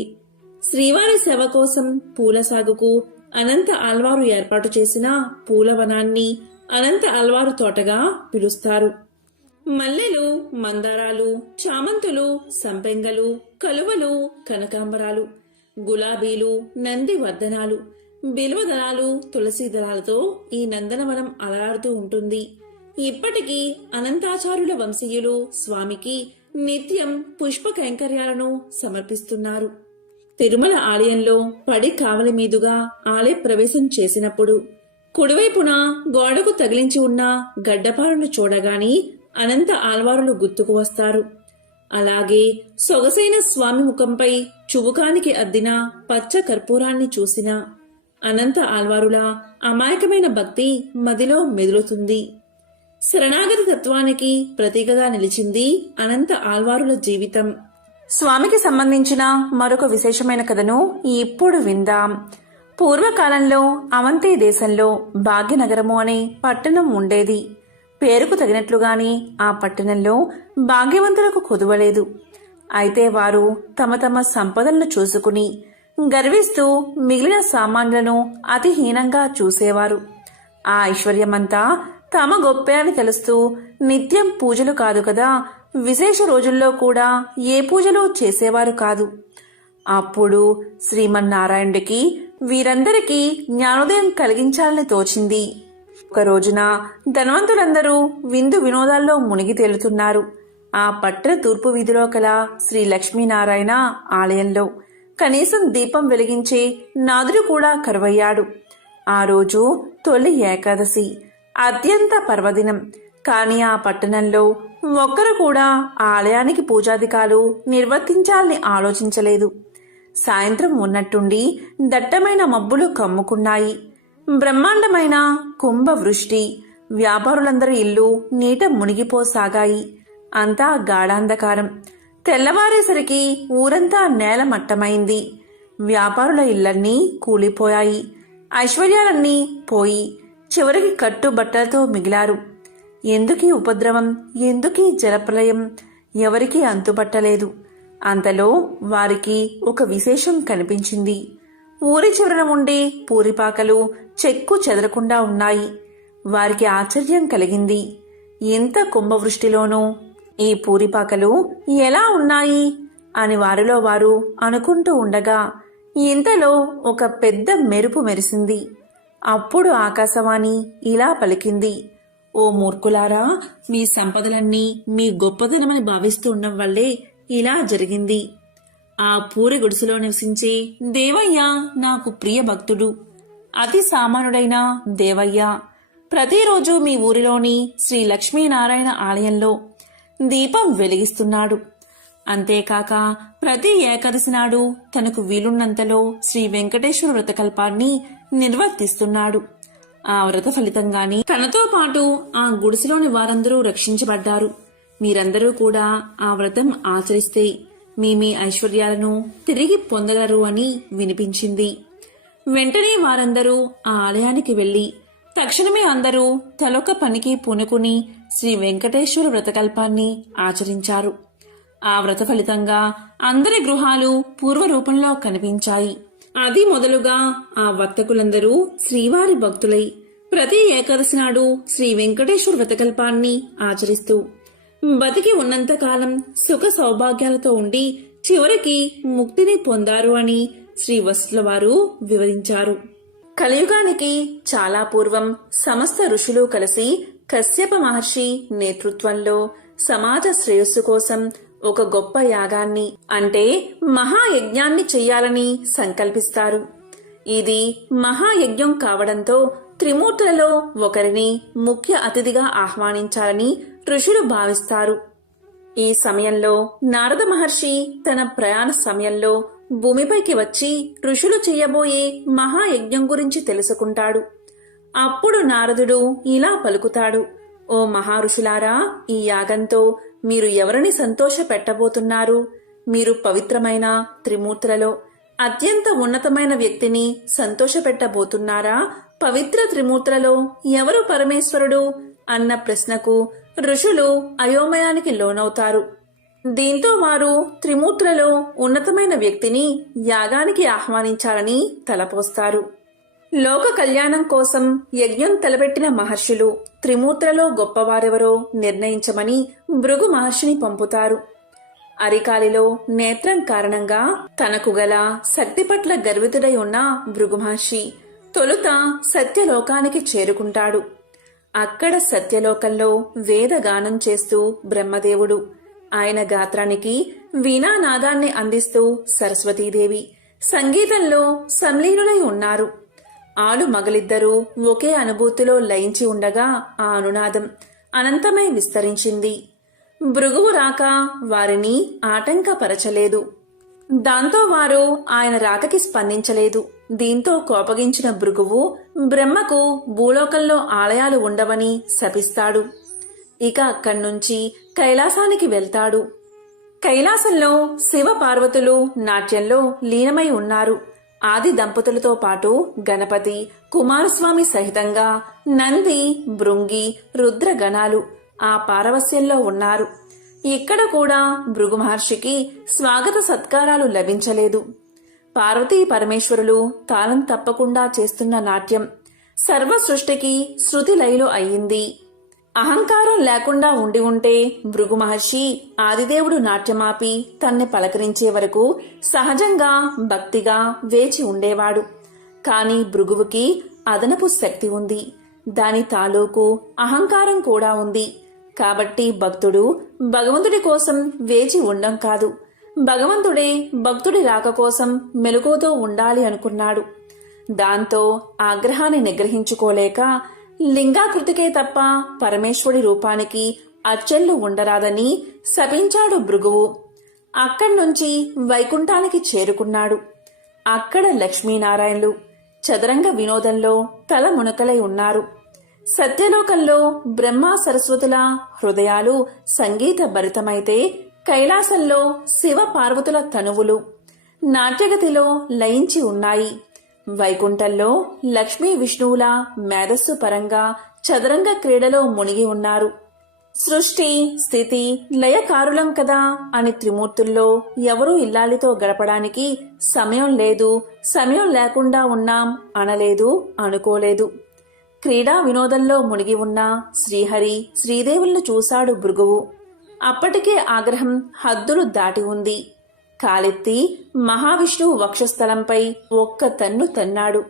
శ్రీవారి సేవ కోసం పూల సాగుకు అనంత ఆళ్వారు ఏర్పాటు చేసిన పూలవనాన్ని అనంత ఆళ్వారు తోటగా పిలుస్తారు. మల్లెలు, మందారాలు, చామంతులు, సంపెంగలు, కలువలు, కనకాంబరాలు, గులాబీలు, నంది వర్ధనాలు, బిల్వదళాలు, తులసి దళాలతో ఈ నందనవనం అలరాడుతూ ఉంటుంది. ఇప్పటికీ అనంతాచార్యుల వంశీయులు స్వామికి నిత్యం పుష్ప కైంకర్యాలను సమర్పిస్తున్నారు. తిరుమల ఆలయంలో పడి కావలి మీదుగా ఆలయ ప్రవేశం చేసినప్పుడు కుడివైపున గోడకు తగిలించి ఉన్న గడ్డపారును చూడగాని అనంత ఆళ్వారులు గుర్తుకు వస్తారు. అలాగే సొగసైన స్వామి ముఖంపై చుబుకానికి అద్దిన పచ్చ కర్పూరాన్ని చూసిన అనంత ఆళ్వారుల అమాయకమైన భక్తి మదిలో మెదులుతుంది. శరణాగతి తత్వానికి ప్రతీకగా నిలిచింది అనంత ఆళ్వారుల జీవితం. స్వామికి సంబంధించిన మరొక విశేషమైన కథను ఇప్పుడు విందాం. పూర్వకాలంలో అవంతి దేశంలో భాగ్యనగరము అనే పట్టణం ఉండేది. పేరుకు తగినట్లుగానే ఆ పట్టణంలో భాగ్యవంతులకు కొదువలేదు. అయితే వారు తమ తమ సంపదలను చూసుకుని గర్విస్తూ మిగిలిన సామాన్యులను అతి హీనంగా చూసేవారు. ఆ ఐశ్వర్యమంతా తమ గొప్పే అని తెలుస్తూ నిత్యం పూజలు కాదు కదా, విశేష రోజుల్లో కూడా ఏ పూజలు చేసేవారు కాదు. అప్పుడు శ్రీమన్నారాయణుడికి వీరందరికీ జ్ఞానోదయం కలిగించాలని తోచింది. ఒక రోజున ధనవంతులందరూ విందు వినోదాల్లో మునిగి తేలుతున్నారు. ఆ పట్టణ తూర్పు వీధిలో కల శ్రీ లక్ష్మీనారాయణ ఆలయంలో కనీసం దీపం వెలిగించే నాదుడు కూడా కరువయ్యాడు. ఆ రోజు తొలి ఏకాదశి, అత్యంత పర్వదినం. కాని ఆ పట్టణంలో ఒక్కరు కూడా ఆలయానికి పూజాధికాలు నిర్వర్తించాలని ఆలోచించలేదు. సాయంత్రం ఉన్నట్టుండి దట్టమైన మబ్బులు కమ్ముకున్నాయి. బ్రహ్మాండమైన కుంభవృష్టి, వ్యాపారులందరి ఇల్లు నీట మునిగిపోసాగాయి. అంతా గాఢాంధకారం. తెల్లవారేసరికి ఊరంతా నేలమట్టమైంది. వ్యాపారుల ఇళ్లన్నీ కూలిపోయాయి. ఐశ్వర్యాలన్నీ పోయి చివరికి కట్టుబట్టలతో మిగిలారు. ఎందుకీ ఉపద్రవం, ఎందుకీ జలప్రలయం, ఎవరికీ అంతుపట్టలేదు. అంతలో వారికి ఒక విశేషం కనిపించింది. ఊరి చివరన ఉండే పూరిపాకలు చెక్కు చెదరకుండా ఉన్నాయి. వారికి ఆశ్చర్యం కలిగింది. ఎంత కుంభవృష్టిలోనూ ఈ పూరిపాకలు ఎలా ఉన్నాయి అని వారిలో వారు అనుకుంటూ ఉండగా ఇంతలో ఒక పెద్ద మెరుపు మెరిసింది. అప్పుడు ఆకాశవాణి ఇలా పలికింది: ఓ మూర్ఖులారా, మీ సంపదలన్నీ మీ గొప్పదనమని భావిస్తూ ఉండడం వల్లే ఇలా జరిగింది. ఆ పూరి గుడిసెలో నివసించే దేవయ్య నాకు ప్రియ భక్తుడు. అతి సామాన్యుడైన దేవయ్య ప్రతిరోజు మీ ఊరిలోని శ్రీ లక్ష్మీనారాయణ ఆలయంలో దీపం వెలిగిస్తున్నాడు. అంతేకాక ప్రతి ఏకాదశి నాడు తనకు వీలున్నంతలో శ్రీ వెంకటేశ్వర వ్రతకల్పాన్ని నిర్వర్తిస్తున్నాడు. ఆ వ్రత ఫలితంగానే తనతో పాటు ఆ గుడిసెలోని వారందరూ రక్షించబడ్డారు. మీరందరూ కూడా ఆ వ్రతం ఆచరిస్తే మీ ఐశ్వర్యాలను తిరిగి పొందగలరు అని వినిపించింది. వెంటనే వారందరూ ఆ ఆలయానికి వెళ్లి తక్షణమే అందరూ తలొక పనికి పూనుకుని శ్రీ వెంకటేశ్వర వ్రతకల్పాన్ని ఆచరించారు. ఆ వ్రత ఫలితంగా అందరి గృహాలు పూర్వరూపంలో కనిపించాయి. అది మొదలుగా ఆ వర్తకులందరూ శ్రీవారి భక్తులై ప్రతి ఏకాదశి నాడు శ్రీ వెంకటేశ్వర వ్రతకల్పాన్ని ఆచరిస్తూ బతికి ఉన్నంతకాలం సుఖ సౌభాగ్యాలతో ఉండి చివరికి ముక్తిని పొందారు అని శ్రీ వసుల వారు వివరించారు. కలియుగానికి చాలా పూర్వం సమస్త ఋషులు కలిసి కశ్యప మహర్షి నేతృత్వంలో సమాజ శ్రేయస్సు కోసం ఒక గొప్ప యాగాన్ని అంటే మహాయజ్ఞాన్ని చెయ్యాలని సంకల్పిస్తారు. ఇది మహాయజ్ఞం కావడంతో త్రిమూర్తులలో ఒకరిని ముఖ్య అతిథిగా ఆహ్వానించాలని ఋషులు భావిస్తారు. ఈ సమయంలో నారద మహర్షి తన ప్రయాణ సమయంలో భూమిపైకి వచ్చి ఋషులు చెయ్యబోయే మహాయజ్ఞం గురించి తెలుసుకుంటాడు. అప్పుడు నారదుడు ఇలా పలుకుతాడు: ఓ మహారుషులారా, ఈ యాగంతో మీరు ఎవరిని సంతోష పెట్టబోతున్నారు? మీరు పవిత్రమైన త్రిమూర్తులలో అత్యంత ఉన్నతమైన వ్యక్తిని సంతోషపెట్టబోతున్నారా? పవిత్ర త్రిమూర్తులలో ఎవరు పరమేశ్వరుడు అన్న ప్రశ్నకు ఋషులు అయోమయానికి లోనవుతారు. దీంతో వారు త్రిమూర్తులలో ఉన్నతమైన వ్యక్తిని యాగానికి ఆహ్వానించాలని తలపోస్తారు. లోక కళ్యాణం కోసం యజ్ఞం తలపెట్టిన మహర్షులు త్రిమూర్తులలో గొప్పవారెవరో నిర్ణయించమని భృగు మహర్షిని పంపుతారు. అరికాలిలో నేత్రం కారణంగా తనకు గల శక్తి పట్ల గర్వితుడై ఉన్న భృగు మహర్షి తొలుత సత్యలోకానికి చేరుకుంటాడు. అక్కడ సత్యలోకంలో వేదగానం చేస్తూ బ్రహ్మదేవుడు, ఆయన గాత్రానికి వీణానాదాన్ని అందిస్తూ సరస్వతీదేవి సంగీతంలో సంలీనులై ఉన్నారు. ఆలు మగలిద్దరూ ఒకే అనుభూతిలో లయించి ఉండగా ఆ అనునాదం అనంతమై విస్తరించింది. భృగువు రాక వారిని ఆటంకపరచలేదు. దాంతో వారు ఆయన రాకకి స్పందించలేదు. దీంతో కోపగించిన భృగువు బ్రహ్మకు భూలోకంలో ఆలయాలు ఉండవని శపిస్తాడు. ఇక అక్కడ్నుంచి కైలాసానికి వెళ్తాడు. కైలాసంలో శివ పార్వతులు నాట్యంలో లీనమై ఉన్నారు. ఆది దంపతులతో పాటు గణపతి, కుమారస్వామి సహితంగా నంది, భృంగి, రుద్ర గణాలు ఆ పారవస్యంలో ఉన్నారు. ఇక్కడ కూడా భృగు మహర్షికి స్వాగత సత్కారాలు లభించలేదు. పార్వతీ పరమేశ్వరులు తాళం తప్పకుండా చేస్తున్న నాట్యం సర్వ సృష్టికి శృతి లయలు అయ్యింది. అహంకారం లేకుండా ఉండి ఉంటే భృగు మహర్షి ఆదిదేవుడు నాట్యమాపి తన్ని పలకరించే వరకు సహజంగా భక్తిగా వేచి ఉండేవాడు. కాని భృగువుకి అదనపు శక్తి ఉంది. దాని తాలూకు అహంకారం కూడా ఉంది. కాబట్టి భక్తుడు భగవంతుడి కోసం వేచి ఉండం కాదు, భగవంతుడే భక్తుడి రాక కోసం మెలకువతో ఉండాలి అనుకున్నాడు. దాంతో ఆగ్రహాన్ని నిగ్రహించుకోలేక లింగాకృతికే తప్ప పరమేశ్వరుడి రూపానికి అచ్చెళ్ళు ఉండరాదని శపించాడు భృగువు. అక్కడ్నుంచి వైకుంఠానికి చేరుకున్నాడు. అక్కడ లక్ష్మీనారాయణులు చదరంగ వినోదంలో తల మునకలై ఉన్నారు. సత్యలోకంలో బ్రహ్మ సరస్వతుల హృదయాలు సంగీత భరితమైతే కైలాసంలో శివ పార్వతుల తనువులు నాట్యగతిలో లయించి ఉన్నాయి. వైకుంఠంలో లక్ష్మీ విష్ణువుల మేధస్సు పరంగా చదరంగ క్రీడలో మునిగి ఉన్నారు. సృష్టి స్థితి లయకారులం కదా అని త్రిమూర్తుల్లో ఎవరూ ఇల్లాలితో గడపడానికి సమయం లేదు, సమయం లేకుండా ఉన్నాం అనలేదు, అనుకోలేదు. క్రీడా వినోదంలో మునిగి ఉన్న శ్రీహరి శ్రీదేవులను చూశాడు భృగువు. అప్పటికే ఆగ్రహం హద్దులు దాటి ఉంది. కాలెత్తి మహావిష్ణువు వక్షస్థలంపై ఒక్క తన్ను తన్నాడు.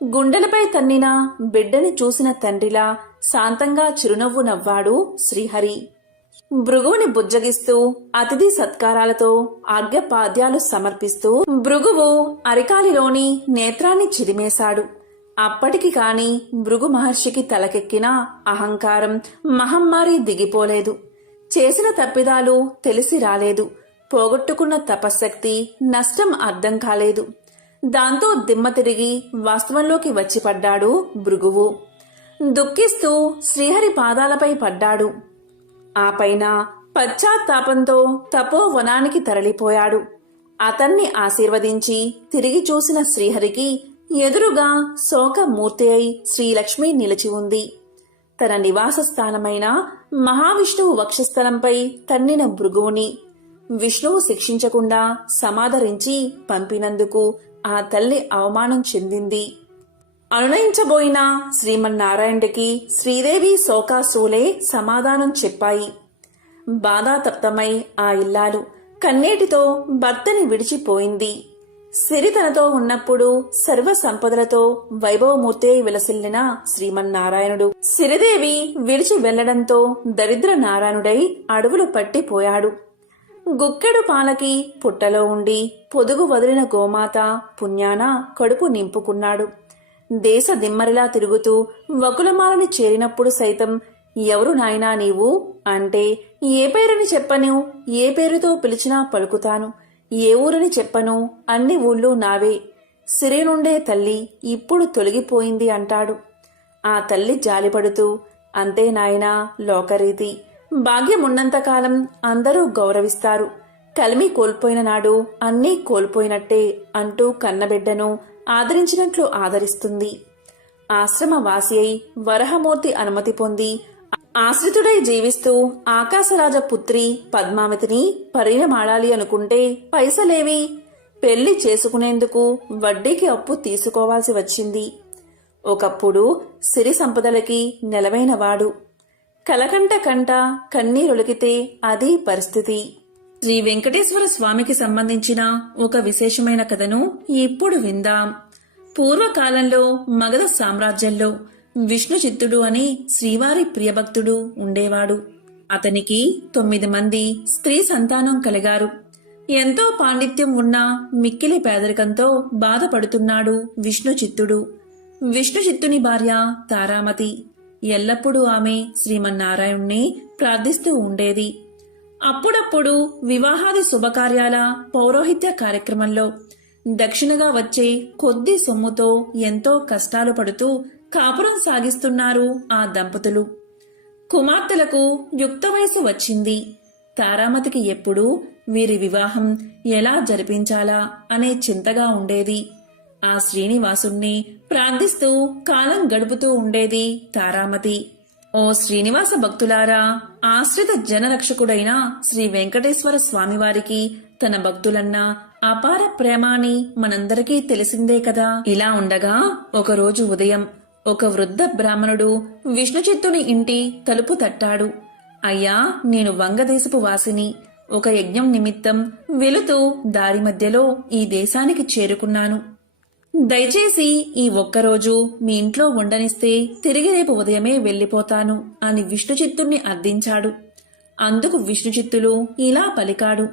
గుండెలపై తన్నిన బిడ్డని చూసిన తండ్రిలా శాంతంగా చిరునవ్వు నవ్వాడు శ్రీహరి. భృగువుని బుజ్జగిస్తూ అతిథి సత్కారాలతో ఆజ్ఞపాద్యాలు సమర్పిస్తూ భృగువు అరికాలిలోని నేత్రాన్ని చిరిమేశాడు. అప్పటికి కాని భృగు మహర్షికి తలకెక్కిన అహంకారం మహమ్మారి దిగిపోలేదు. చేసిన తప్పిదాలు తెలిసి రాలేదు. పోగొట్టుకున్న తపశ్శక్తి నష్టం అర్థం కాలేదు. దాంతో దిమ్మ తిరిగి వాస్తవంలోకి వచ్చి పడ్డాడు భృగువు. దుఃఖిస్తూ శ్రీహరి పాదాలపై పడ్డాడు. ఆ పైన పశ్చాత్తాపంతో తపోవనానికి తరలిపోయాడు. అతన్ని ఆశీర్వదించి తిరిగి చూసిన శ్రీహరికి ఎదురుగా శోకమూర్తి అయి శ్రీలక్ష్మి నిలిచి ఉంది. తన నివాస స్థానమైన మహావిష్ణువు వక్షస్థలంపై తన్నిన భృగువుని విష్ణువు శిక్షించకుండా సమాదరించి పంపినందుకు ఆ తల్లి అవమానం చెందింది. అనునయించబోయిన శ్రీమన్నారాయణుడికి శ్రీదేవి శోకాసూలే సమాధానం చెప్పాయి. బాధాతప్తమై ఆ ఇల్లాలు కన్నీటితో భర్తని విడిచిపోయింది. సిరి తనతో ఉన్నప్పుడు సర్వ సంపదలతో వైభవమూర్తి విలసిల్లిన శ్రీమన్నారాయణుడు సిరిదేవి విడిచి వెళ్లడంతో దరిద్ర నారాయణుడై అడవులు పట్టిపోయాడు. గుక్కెడు పాలకి పుట్టలో ఉండి పొదుగు వదిలిన గోమాత పుణ్యాన కడుపు నింపుకున్నాడు. దేశ దిమ్మరిలా తిరుగుతూ వకులమాలని చేరినప్పుడు సైతం ఎవరు నాయనా నీవు అంటే ఏ పేరుని చెప్పను, ఏ పేరుతో పిలిచినా పలుకుతాను, ఏ ఊరని చెప్పను, అన్ని ఊళ్ళూ నావే, సిరి నుండే తల్లి ఇప్పుడు తొలగిపోయింది అంటాడు. ఆ తల్లి జాలిపడుతూ అంతే నాయనా లోకరీతి, భాగ్యమున్నంతకాలం అందరూ గౌరవిస్తారు, కలిమి కోల్పోయిన నాడు అన్నీ కోల్పోయినట్టే అంటూ కన్నబిడ్డను ఆదరించినట్లు ఆదరిస్తుంది. ఆశ్రమవాసి అయి వరహమూర్తి అనుమతి పొంది ఆశ్రితుడై జీవిస్తూ ఆకాశరాజ పుత్రి పద్మావతిని పరిణమాడాలి అనుకుంటే పైసలేవి, పెళ్లి చేసుకునేందుకు వడ్డీకి అప్పు తీసుకోవాల్సి వచ్చింది. ఒకప్పుడు సిరి సంపదలకి నెలవైనవాడు. కలకంట కంట కన్నీరొలికితే అది పరిస్థితి. శ్రీ వెంకటేశ్వర స్వామికి సంబంధించిన ఒక విశేషమైన కథను ఇప్పుడు విందాం. పూర్వకాలంలో మగధ సామ్రాజ్యంలో విష్ణు చిత్తుడు అని శ్రీవారి ప్రియభక్తుడు ఉండేవాడు. అతనికి 9 మంది స్త్రీ సంతానం కలిగారు. ఎంతో పాండిత్యం ఉన్న మిక్కిలి పేదరికంతో బాధపడుతున్నాడు విష్ణు చిత్తుడు. విష్ణు చిత్తుని భార్య తారామతి. ఎల్లప్పుడూ ఆమె శ్రీమన్నారాయణ్ణి ప్రార్థిస్తూ ఉండేది. అప్పుడప్పుడు వివాహాది శుభకార్యాల పౌరోహిత్య కార్యక్రమంలో దక్షిణగా వచ్చే కొద్ది సొమ్ముతో ఎంతో కష్టాలు పడుతూ కాపురం సాగిస్తున్నారు ఆ దంపతులు. కుమార్తెలకు యుక్త వయసు వచ్చింది. తారామతికి ఎప్పుడూ వీరి వివాహం ఎలా జరిపించాలా అనే చింతగా ఉండేది. ఆ శ్రీనివాసుణ్ణి ప్రార్థిస్తూ కాలం గడుపుతూ ఉండేది తారామతి. ఓ శ్రీనివాస భక్తులారా, ఆశ్రిత జనరక్షకుడైన శ్రీ వెంకటేశ్వర స్వామివారికి తన భక్తులన్నా అపార ప్రేమాని మనందరికీ తెలిసిందే కదా. ఇలా ఉండగా ఒకరోజు ఉదయం ఒక వృద్ధ బ్రాహ్మణుడు విష్ణుచిత్తుని ఇంటి తలుపు తట్టాడు. అయ్యా, నేను వంగదేశపు వాసిని. ఒక యజ్ఞం నిమిత్తం వెళుతూ దారి మధ్యలో ఈ దేశానికి చేరుకున్నాను. దయచేసి ఈ ఒక్కరోజు మీ ఇంట్లో ఉండనిస్తే తిరిగి రేపు ఉదయమే వెళ్లిపోతాను అని విష్ణుచిత్తుణ్ణి అర్థించాడు. అందుకు విష్ణుచిత్తులు ఇలా పలికాడు.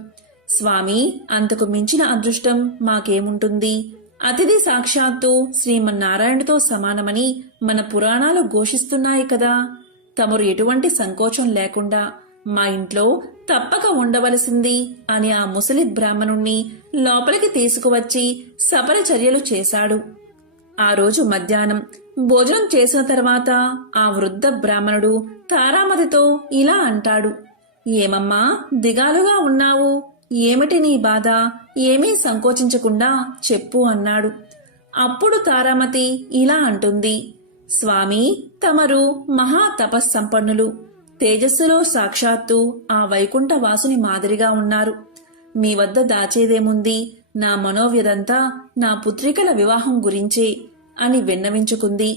స్వామి, అంతకు మించిన అదృష్టం మాకేముంటుంది? అతిథి సాక్షాత్తు శ్రీమన్నారాయణుడితో సమానమని మన పురాణాలు ఘోషిస్తున్నాయి కదా. తమరు ఎటువంటి సంకోచం లేకుండా మా ఇంట్లో తప్పక ఉండవలసింది అని ఆ ముసలి బ్రాహ్మణుణ్ణి లోపలికి తీసుకువచ్చి సపరిచర్యలు చేశాడు. ఆ రోజు మధ్యాహ్నం భోజనం చేసిన తర్వాత ఆ వృద్ధ బ్రాహ్మణుడు తారామతితో ఇలా అంటాడు. ఏమమ్మా, దిగాలుగా ఉన్నావు? ఏమిటి నీ బాధ? ఏమీ సంకోచించకుండా చెప్పు అన్నాడు. అప్పుడు తారామతి ఇలా అంటుంది. స్వామి, తమరు మహా తపస్సంపన్నులు. తేజస్సులో సాక్షాత్తు ఆ వైకుంఠ వాసుని మాదిరిగా ఉన్నారు. మీ వద్ద దాచేదేముంది? నా మనోవ్యదంతా నా పుత్రికల వివాహం గురించే అని విన్నవించుకుంది.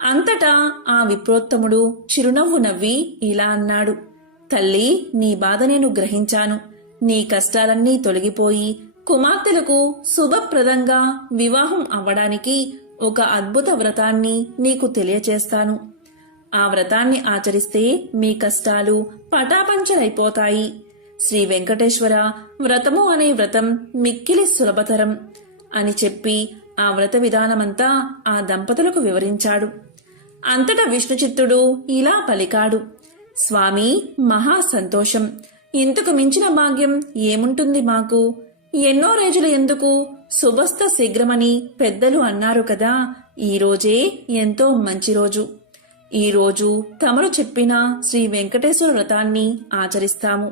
అంతటా ఆ విప్రోత్తముడు చిరునవ్వు నవ్వి ఇలా అన్నాడు. తల్లి, నీ బాధ నేను గ్రహించాను. నీ కష్టాలన్నీ తొలగిపోయి కుమార్తెలకు శుభప్రదంగా వివాహం అవ్వడానికి ఒక అద్భుత వ్రతాన్ని నీకు తెలియచేస్తాను. ఆ వ్రతాన్ని ఆచరిస్తే మీ కష్టాలు పటాపంచలైపోతాయి. శ్రీ వెంకటేశ్వర వ్రతము అనే వ్రతం మిక్కిలి సులభతరం అని చెప్పి ఆ వ్రత విధానమంతా ఆ దంపతులకు వివరించాడు. అంతటా విష్ణుచిత్తుడు ఇలా పలికాడు. స్వామి, మహా సంతోషం. ఇంతకు మించిన భాగ్యం ఏముంటుంది మాకు? ఎన్నో రోజులు ఎందుకు, శుభస్థ శీఘ్రమని పెద్దలు అన్నారు కదా. ఈ రోజే ఎంతో మంచి రోజు. ఈ రోజు తమరు చెప్పిన శ్రీ వెంకటేశ్వర వ్రతాన్ని ఆచరిస్తాము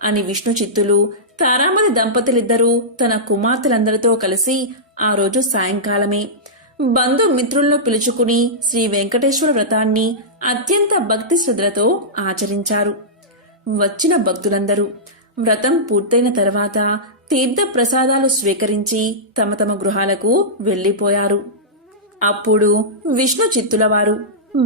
అని విష్ణుచిత్తులు తారామతి దంపతులిద్దరూ తన కుమార్తెలందరితో కలిసి ఆ రోజు సాయంకాలమే బంధుమిత్రులను పిలుచుకుని శ్రీ వెంకటేశ్వర వ్రతాన్ని అత్యంత భక్తి శ్రద్ధలతో ఆచరించారు. వచ్చిన భక్తులందరూ వ్రతం పూర్తయిన తర్వాత తీర్థ ప్రసాదాలు స్వీకరించి తమ తమ గృహాలకు వెళ్లిపోయారు. అప్పుడు విష్ణు చిత్తులవారు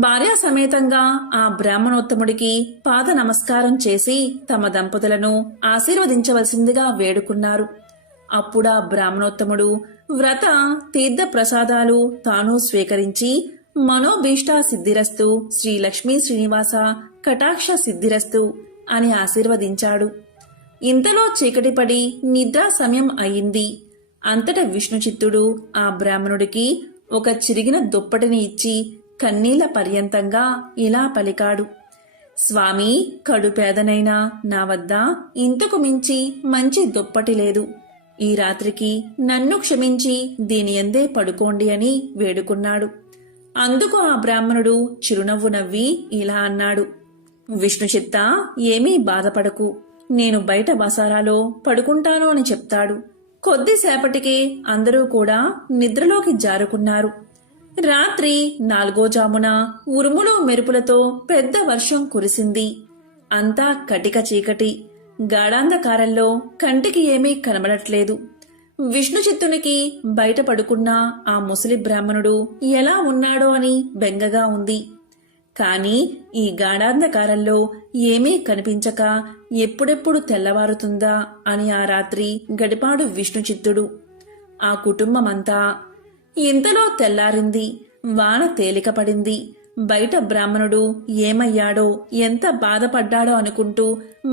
భార్యా సమేతంగా ఆ బ్రాహ్మణోత్తముడికి పాద నమస్కారం చేసి తమ దంపతులను ఆశీర్వదించవలసిందిగా వేడుకున్నారు. అప్పుడా బ్రాహ్మణోత్తముడు వ్రత తీర్థ ప్రసాదాలు తాను స్వీకరించి మనోభీష్టా సిద్ధిరస్తు శ్రీ లక్ష్మీ శ్రీనివాస కటాక్ష సిద్ధిరస్తు అని ఆశీర్వదించాడు. ఇంతలో చీకటిపడి నిద్రా సమయం అయింది. అంతటా విష్ణుచిత్తుడు ఆ బ్రాహ్మణుడికి ఒక చిరిగిన దుప్పటిని ఇచ్చి కన్నీళ్ల పర్యంతంగా ఇలా పలికాడు. స్వామి, కడుపేదనైనా నా వద్ద ఇంతకు మించి మంచి దుప్పటి లేదు. ఈ రాత్రికి నన్ను క్షమించి దీని ఎందే పడుకోండి అని వేడుకున్నాడు. అందుకు ఆ బ్రాహ్మణుడు చిరునవ్వు నవ్వి ఇలా అన్నాడు. విష్ణుచిత్త, ఏమీ బాధపడకు. నేను బయట వసారాలో పడుకుంటాను అని చెప్తాడు. కొద్దిసేపటికే అందరూ కూడా నిద్రలోకి జారుకున్నారు. రాత్రి 4వ జామున ఉరుములు మెరుపులతో పెద్ద వర్షం కురిసింది. అంతా కటిక చీకటి. గాఢాంధకారంలో కంటికి ఏమీ కనబడట్లేదు. విష్ణుచిత్తునికి బయట పడుకున్న ఆ ముసలి బ్రాహ్మణుడు ఎలా ఉన్నాడో అని బెంగగా ఉంది. కాని ఈ గాఢాంధకారంలో ఏమీ కనిపించక ఎప్పుడెప్పుడు తెల్లవారుతుందా అని ఆ రాత్రి గడిపాడు విష్ణుచిత్తుడు. ఆ కుటుంబమంతా. ఇంతలో తెల్లారింది. వాన తేలికపడింది. బయట బ్రాహ్మణుడు ఏమయ్యాడో, ఎంత బాధపడ్డాడో అనుకుంటూ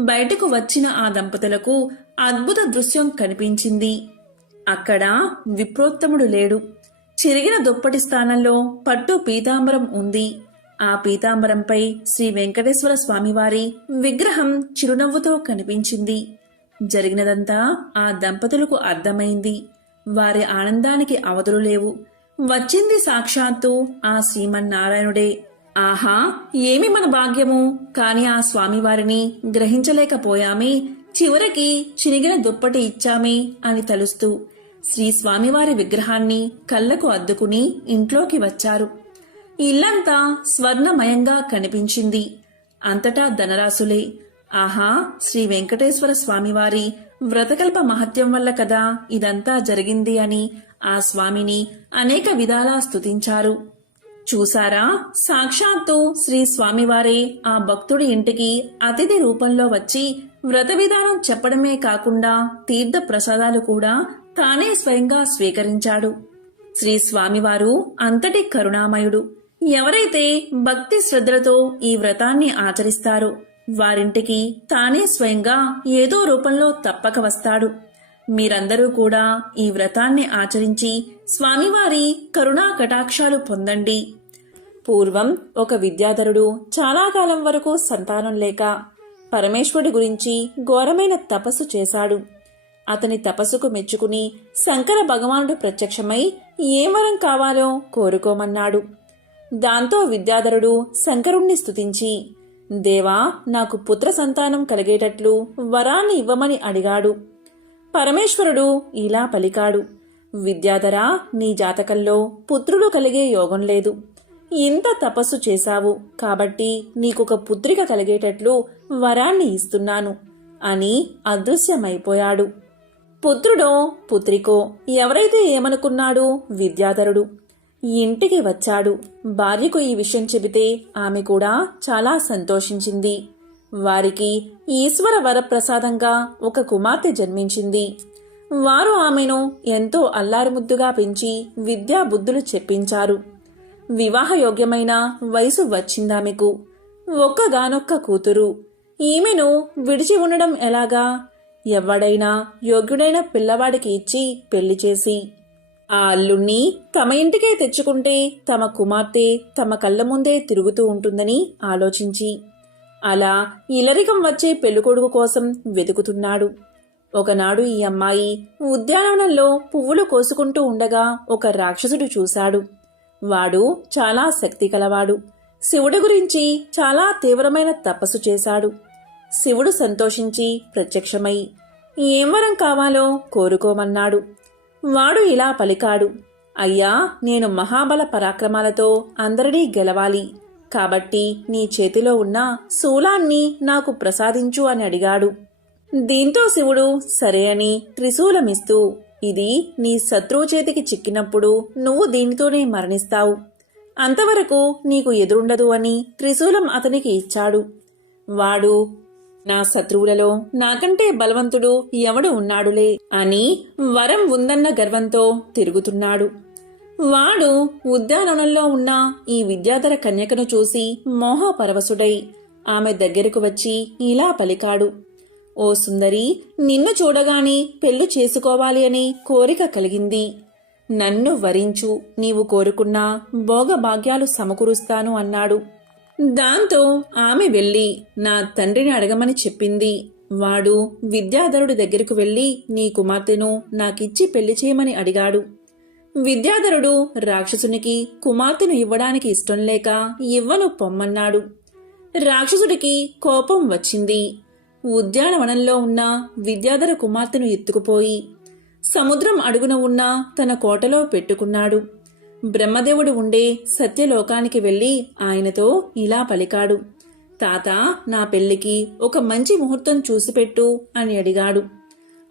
బయటకు వచ్చిన ఆ దంపతులకు అద్భుత దృశ్యం కనిపించింది. అక్కడ విప్రోత్తముడు లేడు. చిరిగిన దుప్పటి స్థానంలో పట్టు పీతాంబరం ఉంది. ఆ పీతాంబరంపై శ్రీ వెంకటేశ్వర స్వామివారి విగ్రహం చిరునవ్వుతో కనిపించింది. జరిగినదంతా ఆ దంపతులకు అర్థమైంది. వారి ఆనందానికి అవధులు లేవు. వచ్చింది సాక్షాత్తు ఆ శ్రీమన్నారాయణుడే. ఆహా, ఏమి మన భాగ్యము! కాని ఆ స్వామివారిని గ్రహించలేకపోయామే. చివరికి చినిగిన దుప్పటి ఇచ్చామే అని తలుస్తూ శ్రీ స్వామివారి విగ్రహాన్ని కళ్లకు అద్దుకుని ఇంట్లోకి వచ్చారు. ఇల్లంతా స్వర్ణమయంగా కనిపించింది. అంతటా ధనరాశులే. ఆహా, శ్రీ వెంకటేశ్వర స్వామివారి వ్రతకల్ప మహత్యం వల్ల కదా ఇదంతా జరిగింది అని ఆ స్వామిని అనేక విధాలా స్తుతించారు. చూసారా, సాక్షాత్తు శ్రీ స్వామివారే ఆ భక్తుడి ఇంటికి అతిథి రూపంలో వచ్చి వ్రత విధానం చెప్పడమే కాకుండా తీర్థ ప్రసాదాలు కూడా తానే స్వయంగా స్వీకరించాడు. శ్రీ స్వామివారు అంతటి కరుణామయుడు. ఎవరైతే భక్తి శ్రద్ధలతో ఈ వ్రతాన్ని ఆచరిస్తారో వారింటికి తానే స్వయంగా ఏదో రూపంలో తప్పక వస్తాడు. మీరందరూ కూడా ఈ వ్రతాన్ని ఆచరించి స్వామివారి కరుణా కటాక్షాలు పొందండి. పూర్వం ఒక విద్యాధరుడు చాలా కాలం వరకు సంతానం లేక పరమేశ్వరుడి గురించి ఘోరమైన తపస్సు చేశాడు. అతని తపస్సుకు మెచ్చుకుని శంకర భగవానుడు ప్రత్యక్షమై ఏ వరం కావాలో కోరుకోమన్నాడు. దాంతో విద్యాధరుడు శంకరుణ్ణి స్తుతించి, దేవా, నాకు పుత్ర సంతానం కలిగేటట్లు వరాన్ని ఇవ్వమని అడిగాడు. పరమేశ్వరుడు ఇలా పలికాడు, విద్యాధరా, నీ జాతకంలో పుత్రులు కలిగే యోగం లేదు. ఇంత తపస్సు చేశావు కాబట్టి నీకొక పుత్రిక కలిగేటట్లు వరాన్ని ఇస్తున్నాను అని అదృశ్యమైపోయాడు. పుత్రుడో పుత్రికో ఎవరైతే ఏమనుకున్నాడు విద్యాధరుడు. ఇంటికి వచ్చాడు. భార్యకు ఈ విషయం చెబితే ఆమె కూడా చాలా సంతోషించింది. వారికి ఈశ్వర వరప్రసాదంగా ఒక కుమార్తె జన్మించింది. వారు ఆమెను ఎంతో అల్లారుముద్దుగా పెంచి విద్యా బుద్ధులు చెప్పించారు. వివాహయోగ్యమైన వయసు వచ్చిందామెకు. ఒక్కగానొక్క కూతురు. ఈమెను విడిచి ఉండడం ఎలాగా? ఎవడైనా యోగ్యుడైన పిల్లవాడికి ఇచ్చి పెళ్లి చేసి ఆ అల్లుణ్ణి తమ ఇంటికే తెచ్చుకుంటే తమ కుమార్తె తమ కళ్ళ ముందే తిరుగుతూ ఉంటుందని ఆలోచించి అలా ఇలరికం వచ్చే పెళ్ళికొడుకు కోసం వెతుకుతున్నాడు. ఒకనాడు ఈ అమ్మాయి ఉద్యానవనంలో పువ్వులు కోసుకుంటూ ఉండగా ఒక రాక్షసుడు చూశాడు. వాడు చాలా శక్తి కలవాడు. శివుడి గురించి చాలా తీవ్రమైన తపస్సు చేశాడు. శివుడు సంతోషించి ప్రత్యక్షమై ఏం వరం కావాలో కోరుకోమన్నాడు. వాడు ఇలా పలికాడు, అయ్యా, నేను మహాబల పరాక్రమాలతో అందరినీ గెలవాలి. కాబట్టి నీ చేతిలో ఉన్న శూలాన్ని నాకు ప్రసాదించు అని అడిగాడు. దీంతో శివుడు సరే అని త్రిశూలమిస్తూ, ఇది నీ శత్రువు చేతికి చిక్కినప్పుడు నువ్వు దీనితోనే మరణిస్తావు. అంతవరకు నీకు ఎదురుండదు అని త్రిశూలం అతనికి ఇచ్చాడు. వాడు, నా శత్రువులలో నాకంటే బలవంతుడు ఎవడు ఉన్నాడులే అని వరం ఉందన్న గర్వంతో తిరుగుతున్నాడు. వాడు ఉద్యానవనంలో ఉన్న ఈ విద్యాధర కన్యకను చూసి మోహపరవశుడై ఆమె దగ్గరకు వచ్చి ఇలా పలికాడు, ఓ సుందరి, నిన్ను చూడగానే పెళ్లి చేసుకోవాలి అని కోరిక కలిగింది. నన్ను వరించు, నీవు కోరుకున్న భోగభాగ్యాలు సమకూరుస్తాను అన్నాడు. దాంతో ఆమె వెళ్లి నా తండ్రిని అడగమని చెప్పింది. వాడు విద్యాధరుడి దగ్గరకు వెళ్లి నీ కుమార్తెను నాకిచ్చి పెళ్లి చేయమని అడిగాడు. విద్యాధరుడు రాక్షసునికి కుమార్తెను ఇవ్వడానికి ఇష్టం లేక ఇవ్వను పొమ్మన్నాడు. రాక్షసుడికి కోపం వచ్చింది. ఉద్యానవనంలో ఉన్న విద్యాధర కుమార్తెను ఎత్తుకుపోయి సముద్రం అడుగున ఉన్న తన కోటలో పెట్టుకున్నాడు. బ్రహ్మదేవుడు ఉండే సత్యలోకానికి వెళ్లి ఆయనతో ఇలా పలికాడు, తాత, నా పెళ్లికి ఒక మంచి ముహూర్తం చూసిపెట్టు అని అడిగాడు.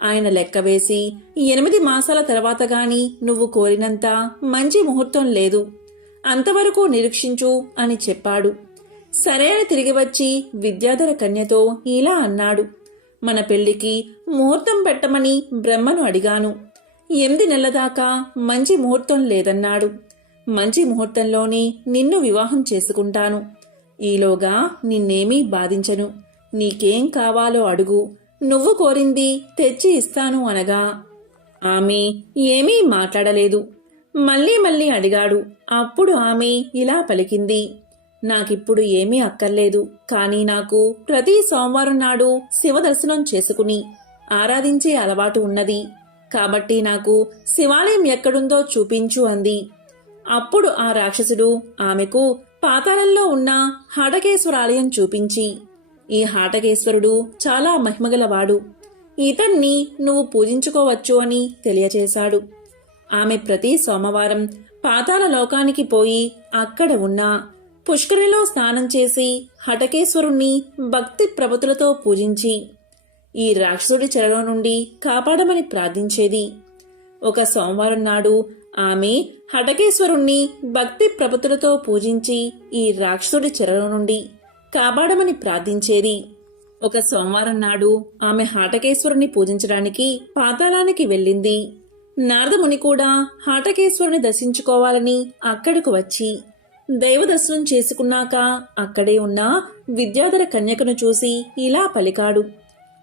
ఆయన లెక్కవేసి 8 మాసాల తర్వాత గాని నువ్వు కోరినంత మంచి ముహూర్తం లేదు, అంతవరకు నిరీక్షించు అని చెప్పాడు. సరే అని తిరిగి వచ్చి విద్యాధర కన్యతో ఇలా అన్నాడు, మన పెళ్లికి ముహూర్తం పెట్టమని బ్రహ్మను అడిగాను. 8 నెలల దాకా మంచి ముహూర్తం లేదన్నాడు. మంచి ముహూర్తంలోనే నిన్ను వివాహం చేసుకుంటాను. ఈలోగా నిన్నేమీ బాధించను. నీకేం కావాలో అడుగు, నువ్వు కోరింది తెచ్చి ఇస్తాను అనగా ఆమె ఏమీ మాట్లాడలేదు. మళ్ళీ మళ్ళీ అడిగాడు. అప్పుడు ఆమె ఇలా పలికింది, నాకిప్పుడు ఏమీ అక్కర్లేదు, కానీ నాకు ప్రతి సోమవారం నాడు శివదర్శనం చేసుకుని ఆరాధించే అలవాటు ఉన్నది. కాబట్టి నాకు శివాలయం ఎక్కడుందో చూపించు అంది. అప్పుడు ఆ రాక్షసుడు ఆమెకు పాతాళంలో ఉన్న హాటకేశ్వరాలయం చూపించి, ఈ హాటకేశ్వరుడు చాలా మహిమగలవాడు, ఇతన్ని నువ్వు పూజించుకోవచ్చు అని తెలియచేశాడు. ఆమె ప్రతి సోమవారం పాతాళ లోకానికి పోయి అక్కడ ఉన్న పుష్కరిలో స్నానం చేసి హటకేశ్వరుణ్ణి భక్తి ప్రపతులతో పూజించి ఈ రాక్షసుడి చెరలో నుండి కాపాడమని ప్రార్థించేది. ఒక సోమవారం నాడు ఆమె హటకేశ్వరుణ్ణి భక్తి ప్రపతులతో పూజించి ఈ రాక్షసుడి చెరలో నుండి కాపాడమని ప్రార్థించేది. ఒక సోమవారం నాడు ఆమె హాటకేశ్వరుని పూజించడానికి పాతాళానికి వెళ్ళింది. నారదముని కూడా హాటకేశ్వరుని దర్శించుకోవాలని అక్కడకు వచ్చి దైవదర్శనం చేసుకున్నాక అక్కడే ఉన్న విద్యాధర కన్యకను చూసి ఇలా పలికాడు.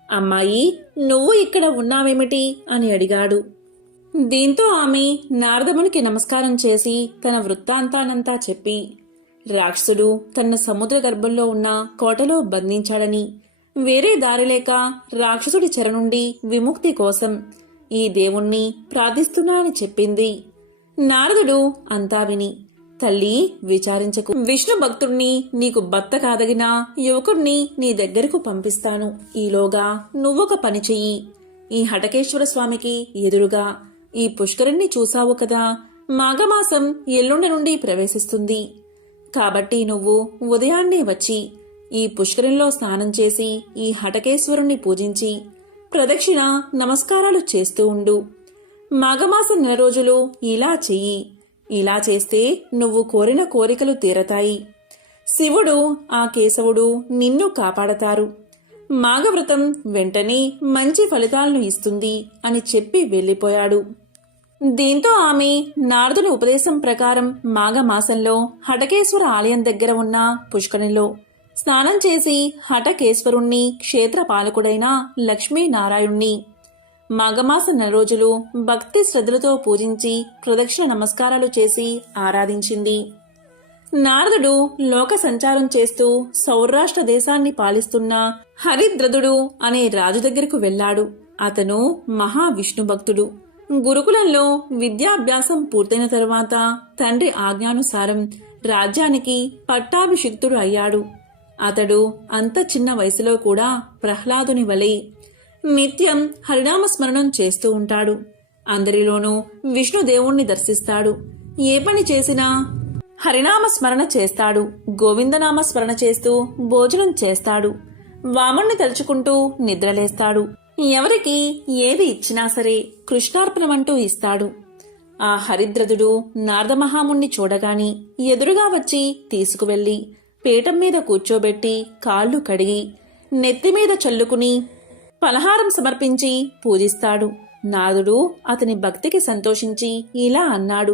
అమ్మాయి, నువ్వు ఇక్కడ ఉన్నావేమిటి అని అడిగాడు. దీంతో ఆమె నారదమునికి నమస్కారం చేసి తన వృత్తాంతానంతా చెప్పి రాక్షసుడు తన సముద్ర గర్భంలో ఉన్న కోటలో బంధించాడని, వేరే దారి లేక రాక్షసుడి చెర నుండి విముక్తి కోసం ఈ దేవుణ్ణి ప్రార్థిస్తున్నానని చెప్పింది. నారదుడు అంతా విని, తల్లి విచారించకు, విష్ణు భక్తుణ్ణి నీకు భర్త కాదగిన యువకుణ్ణి నీ దగ్గరకు పంపిస్తాను. ఈలోగా నువ్వొక పని చెయ్యి. ఈ హటకేశ్వర స్వామికి ఎదురుగా ఈ పుష్కరిణ్ణి చూసావు కదా, మాఘమాసం ఎల్లుండి నుండి ప్రవేశిస్తుంది. కాబట్టి నువ్వు ఉదయాన్నే వచ్చి ఈ పుష్కరంలో స్నానం చేసి ఈ హటకేశ్వరుణ్ణి పూజించి ప్రదక్షిణ నమస్కారాలు చేస్తూ ఉండు. మాఘమాసం 9 రోజులు ఇలా చెయ్యి. ఇలా చేస్తే నువ్వు కోరిన కోరికలు తీరతాయి. శివుడు ఆ కేశవుడు నిన్ను కాపాడతారు. మాఘవ్రతం వెంటనే మంచి ఫలితాలను ఇస్తుంది అని చెప్పి వెళ్లిపోయాడు. దీంతో ఆమె నారదుని ఉపదేశం ప్రకారం మాఘమాసంలో హటకేశ్వర ఆలయం దగ్గర ఉన్న పుష్కరిణిలో స్నానం చేసి హటకేశ్వరుణ్ణి క్షేత్రపాలకుడైన లక్ష్మీనారాయణ్ణి మాఘమాస 9 రోజులు భక్తి శ్రద్ధలతో పూజించి ప్రదక్షిణ నమస్కారాలు చేసి ఆరాధించింది. నారదుడు లోక సంచారం చేస్తూ సౌరాష్ట్ర దేశాన్ని పాలిస్తున్న హరిద్రదుడు అనే రాజు దగ్గరకు వెళ్లాడు. అతను మహావిష్ణు భక్తుడు. గురుకులంలో విద్యాభ్యాసం పూర్తయిన తరువాత తండ్రి ఆజ్ఞానుసారం రాజ్యానికి పట్టాభిషిక్తుడు అయ్యాడు. అతడు అంత చిన్న వయసులో కూడా ప్రహ్లాదుని వలె నిత్యం హరినామ స్మరణం చేస్తూ ఉంటాడు. అందరిలోనూ విష్ణుదేవుణ్ణి దర్శిస్తాడు. ఏ పని చేసినా హరినామ స్మరణ చేస్తాడు. గోవిందనామ స్మరణ చేస్తూ భోజనం చేస్తాడు. వామన్ని తలుచుకుంటూ నిద్రలేస్తాడు. ఎవరికి ఏది ఇచ్చినా సరే కృష్ణార్పణమంటూ ఇస్తాడు. ఆ హరిద్రదుడు నారదమహాముణ్ణి చూడగాని ఎదురుగా వచ్చి తీసుకువెళ్లి పీఠం మీద కూర్చోబెట్టి కాళ్ళు కడిగి నెత్తిమీద చల్లుకుని పలహారం సమర్పించి పూజిస్తాడు. నారదుడు అతని భక్తికి సంతోషించి ఇలా అన్నాడు.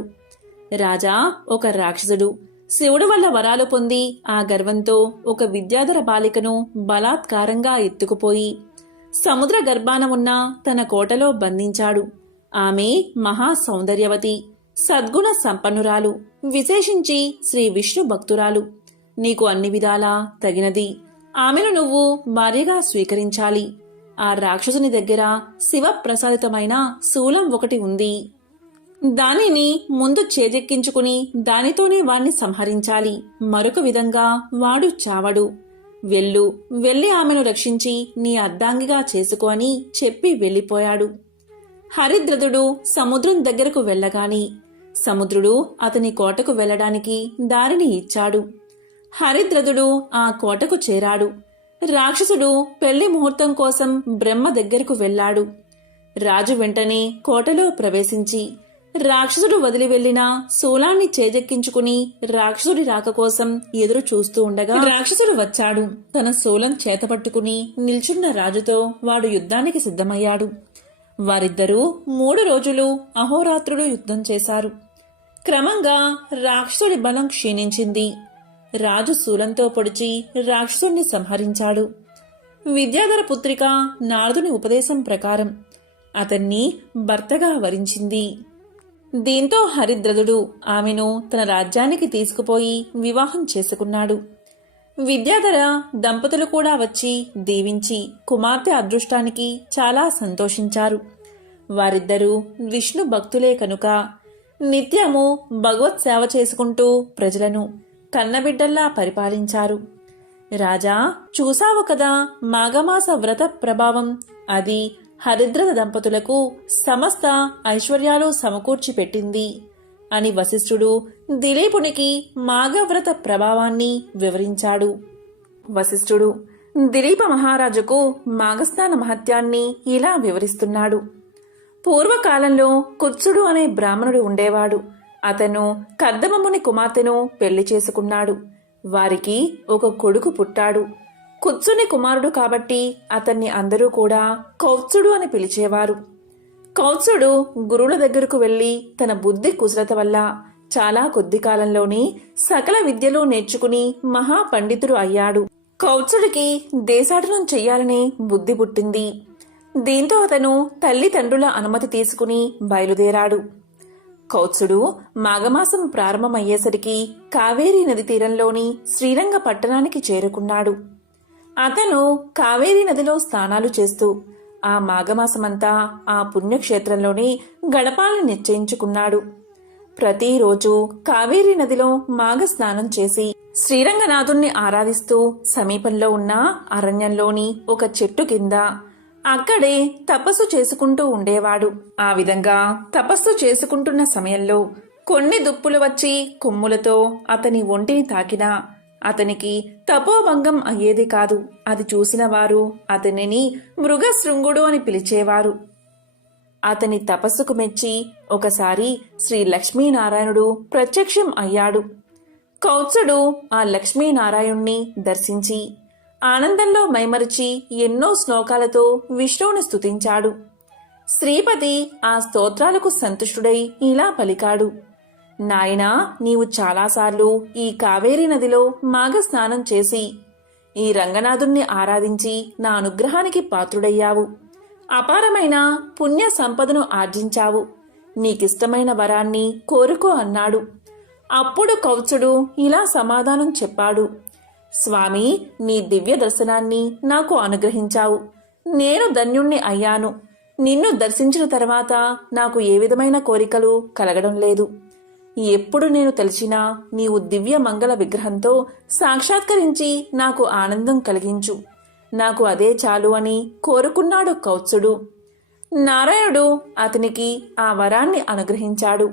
రాజా, ఒక రాక్షసుడు శివుడు వల్ల వరాలు పొంది ఆ గర్వంతో ఒక విద్యాధర బాలికను బలాత్కారంగా ఎత్తుకుపోయి సముద్ర గర్భాన ఉన్న తన కోటలో బంధించాడు. ఆమె మహా సౌందర్యవతి, సద్గుణ సంపన్నురాలు, విశేషించి శ్రీ విష్ణు భక్తురాలు. నీకు అన్ని విధాలా తగినది. ఆమెను నువ్వు భార్యగా స్వీకరించాలి. ఆ రాక్షసుని దగ్గర శివప్రసాదితమైన శూలం ఒకటి ఉంది. దానిని ముందు చేజెక్కించుకుని దానితోనే వాణ్ణి సంహరించాలి. మరొక విధంగా వాడు చావడు. వెళ్ళి ఆమెను రక్షించి నీ అర్ధాంగిగా చేసుకో అని చెప్పి వెళ్ళిపోయాడు. హరిద్రదుడు సముద్రం దగ్గరకు వెళ్ళగాని సముద్రుడు అతని కోటకు వెళ్లడానికి దారిని ఇచ్చాడు. హరిద్రదుడు ఆ కోటకు చేరాడు. రాక్షసుడు పెళ్లి ముహూర్తం కోసం బ్రహ్మ దగ్గరకు వెళ్లాడు. రాజు వెంటనే కోటలో ప్రవేశించి రాక్షసుడు వదిలి వెళ్లిన శూలాన్ని చేజెక్కించుకుని రాక్షసుడి రాక కోసం ఎదురు చూస్తూ ఉండగా రాక్షసుడు వచ్చాడు. తన శూలం చేతపట్టుకుని నిల్చున్న రాజుతో వాడు యుద్ధానికి సిద్ధమయ్యాడు. వారిద్దరూ 3 రోజులు అహోరాత్రులు యుద్ధం చేశారు. క్రమంగా రాక్షసుడి బలం క్షీణించింది. రాజు శూలంతో పొడిచి రాక్షసుణ్ణి సంహరించాడు. విద్యాధర పుత్రిక నారదుని ఉపదేశం ప్రకారం అతన్ని భర్తగా వరించింది. దీంతో హరిద్రదుడు ఆమెను తన రాజ్యానికి తీసుకుపోయి వివాహం చేసుకున్నాడు. విద్యాధర దంపతులు కూడా వచ్చి దీవించి కుమార్తె అదృష్టానికి చాలా సంతోషించారు. వారిద్దరూ విష్ణు భక్తులే కనుక నిత్యము భగవత్ సేవ చేసుకుంటూ ప్రజలను కన్నబిడ్డల్లా పరిపాలించారు. రాజా, చూసావు కదా మాఘమాస వ్రత ప్రభావం. అది హరిద్రద దంపతులకు సమస్త ఐశ్వర్యాలు సమకూర్చి పెట్టింది. అని వశిష్ఠుడు దిలీపునికి మాఘవ్రత ప్రభావాన్ని వివరించాడు. వశిష్ఠుడు దిలీప మహారాజుకు మాఘస్నాన మహత్యాన్ని ఇలా వివరిస్తున్నాడు. పూర్వకాలంలో కుత్సుడు అనే బ్రాహ్మణుడు ఉండేవాడు. అతను కర్దమముని కుమార్తెను పెళ్లి చేసుకున్నాడు. వారికి ఒక కొడుకు పుట్టాడు. కుత్సుని కుమారుడు కాబట్టి అతన్ని అందరూ కూడా కౌత్సుడు అని పిలిచేవారు. కౌత్సుడు గురువుల దగ్గరకు వెళ్లి తన బుద్ధి కుశలత వల్ల చాలా కొద్ది కాలంలోనే సకల విద్యలు నేర్చుకుని మహాపండితుడు అయ్యాడు. కౌత్సుడికి దేశాటనం చెయ్యాలని బుద్ధి పుట్టింది. దీంతో అతను తల్లిదండ్రుల అనుమతి తీసుకుని బయలుదేరాడు. కౌత్సుడు మాఘమాసం ప్రారంభమయ్యేసరికి కావేరీ నది తీరంలోని శ్రీరంగ పట్టణానికి చేరుకున్నాడు. అతను కావేరీ నదిలో స్నానాలు చేస్తూ ఆ మాఘమాసమంతా ఆ పుణ్యక్షేత్రంలోనే గడపాలని నిశ్చయించుకున్నాడు. ప్రతిరోజు కావేరీ నదిలో మాఘ స్నానం చేసి శ్రీరంగనాథుణ్ణి ఆరాధిస్తూ సమీపంలో ఉన్న అరణ్యంలోని ఒక చెట్టు కింద అక్కడే తపస్సు చేసుకుంటూ ఉండేవాడు. ఆ విధంగా తపస్సు చేసుకుంటున్న సమయంలో కొన్ని దుప్పులు వచ్చి కొమ్ములతో అతని ఒంటిని తాకినా అతనికి తపోభంగం అయ్యేది కాదు. అది చూసిన వారు అతనిని మృగశృంగుడు అని పిలిచేవారు. అతని తపస్సుకు మెచ్చి ఒకసారి శ్రీ లక్ష్మీనారాయణుడు ప్రత్యక్షం అయ్యాడు. కౌత్సుడు ఆ లక్ష్మీనారాయణ్ణి దర్శించి ఆనందంలో మైమరిచి ఎన్నో శ్లోకాలతో విష్ణువుని స్తుతించాడు. శ్రీపతి ఆ స్తోత్రాలకు సంతుష్టుడై ఇలా పలికాడు. నాయనా, నీవు చాలాసార్లు ఈ కావేరీ నదిలో మాఘ స్నానం చేసి ఈ రంగనాథుణ్ణి ఆరాధించి నా అనుగ్రహానికి పాత్రుడయ్యావు. అపారమైన పుణ్య సంపదను ఆర్జించావు. నీకిష్టమైన వరాన్ని కోరుకో అన్నాడు. అప్పుడు కౌత్సుడు ఇలా సమాధానం చెప్పాడు. స్వామి, నీ దివ్య దర్శనాన్ని నాకు అనుగ్రహించావు. నేను ధన్యుణ్ణి అయ్యాను. నిన్ను దర్శించిన తర్వాత నాకు ఏ విధమైన కోరికలు కలగడం లేదు. ఎప్పుడు నేను తలిచినా నీవు దివ్య మంగళ విగ్రహంతో సాక్షాత్కరించి నాకు ఆనందం కలిగించు. నాకు అదే చాలు అని కోరుకున్నాడు కౌత్సుడు. నారాయణుడు అతనికి ఆ వరాన్ని అనుగ్రహించాడు.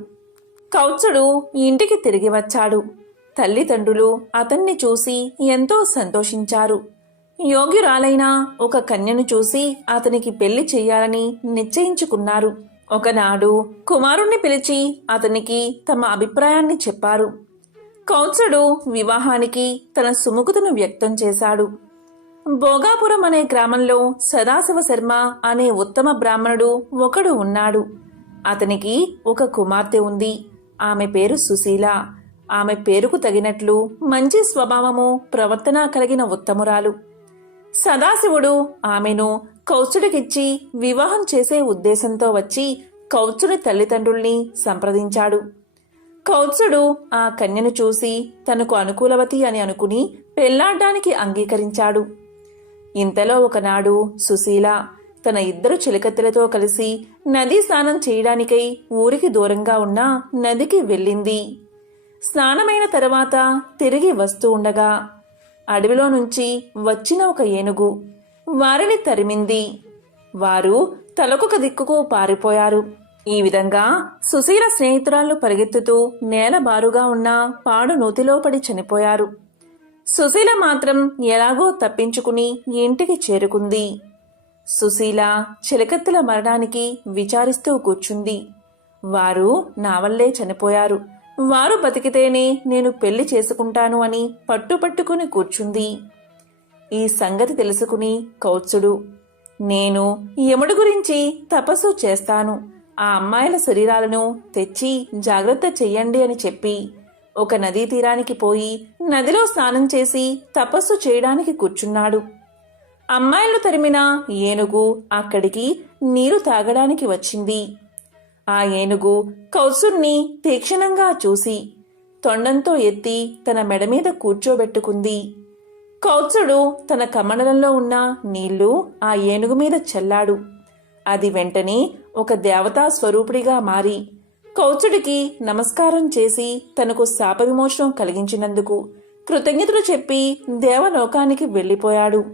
కౌత్సుడు ఇంటికి తిరిగి వచ్చాడు. తల్లిదండ్రులు అతన్ని చూసి ఎంతో సంతోషించారు. యోగ్యురాలైన ఒక కన్యను చూసి అతనికి పెళ్లి చెయ్యాలని నిశ్చయించుకున్నారు. ఒకనాడు కుమారుణ్ణి పిలిచి అతనికి తమ అభిప్రాయాన్ని చెప్పారు. కౌత్సుడు వివాహానికి తన సుముఖతను వ్యక్తం చేశాడు. భోగాపురం అనే గ్రామంలో సదాశివ శర్మ అనే ఉత్తమ బ్రాహ్మణుడు ఒకడు ఉన్నాడు. అతనికి ఒక కుమార్తె ఉంది. ఆమె పేరు సుశీల. ఆమె పేరుకు తగినట్లు మంచి స్వభావము, ప్రవర్తన కలిగిన ఉత్తమురాలు. సదాశివుడు ఆమెను కౌత్సుడికిచ్చి వివాహం చేసే ఉద్దేశంతో వచ్చి కౌత్సుడి తల్లిదండ్రుల్ని సంప్రదించాడు. కౌత్సుడు ఆ కన్యను చూసి తనకు అనుకూలవతి అని అనుకుని పెళ్లాడ్డానికి అంగీకరించాడు. ఇంతలో ఒకనాడు సుశీల తన ఇద్దరు చెలికత్తెలతో కలిసి నదీ స్నానం చేయడానికై ఊరికి దూరంగా ఉన్న నదికి వెళ్ళింది. స్నానమైన తర్వాత తిరిగి వస్తూ ఉండగా అడవిలో నుంచి వచ్చిన ఒక ఏనుగు వారిని తరిమింది. వారు తలకొక దిక్కుకు పారిపోయారు. ఈ విధంగా సుశీల స్నేహితురాళ్లు పరిగెత్తుతూ నేల బారుగా ఉన్న పాడు నూతిలో పడి చనిపోయారు. సుశీల మాత్రం ఎలాగో తప్పించుకుని ఇంటికి చేరుకుంది. సుశీల చిలకత్తెల మరణానికి విచారిస్తూ కూర్చుంది. వారు నా వల్లే చనిపోయారు. వారు బతికితేనే నేను పెళ్లి చేసుకుంటాను అని పట్టుపట్టుకుని కూర్చుంది. ఈ సంగతి తెలుసుకుని కౌత్సుడు, నేను యముడు గురించి తపస్సు చేస్తాను. ఆ అమ్మాయిల శరీరాలను తెచ్చి జాగ్రత్త చెయ్యండి అని చెప్పి ఒక నదీ తీరానికి పోయి నదిలో స్నానం చేసి తపస్సు చేయడానికి కూర్చున్నాడు. అమ్మాయిలు తరిమిన ఏనుగు అక్కడికి నీరు తాగడానికి వచ్చింది. ఆ ఏనుగు కౌత్సుణ్ణి తీక్షణంగా చూసి తొండంతో ఎత్తి తన మెడ మీద కూర్చోబెట్టుకుంది. కౌత్సుడు తన కమండలంలో ఉన్న నీళ్లు ఆ ఏనుగు మీద చల్లాడు. అది వెంటనే ఒక దేవతా స్వరూపుడిగా మారి కౌత్సుడికి నమస్కారం చేసి తనకు శాప విమోచనం కలిగించినందుకు కృతజ్ఞతలు చెప్పి దేవలోకానికి వెళ్ళిపోయాడు.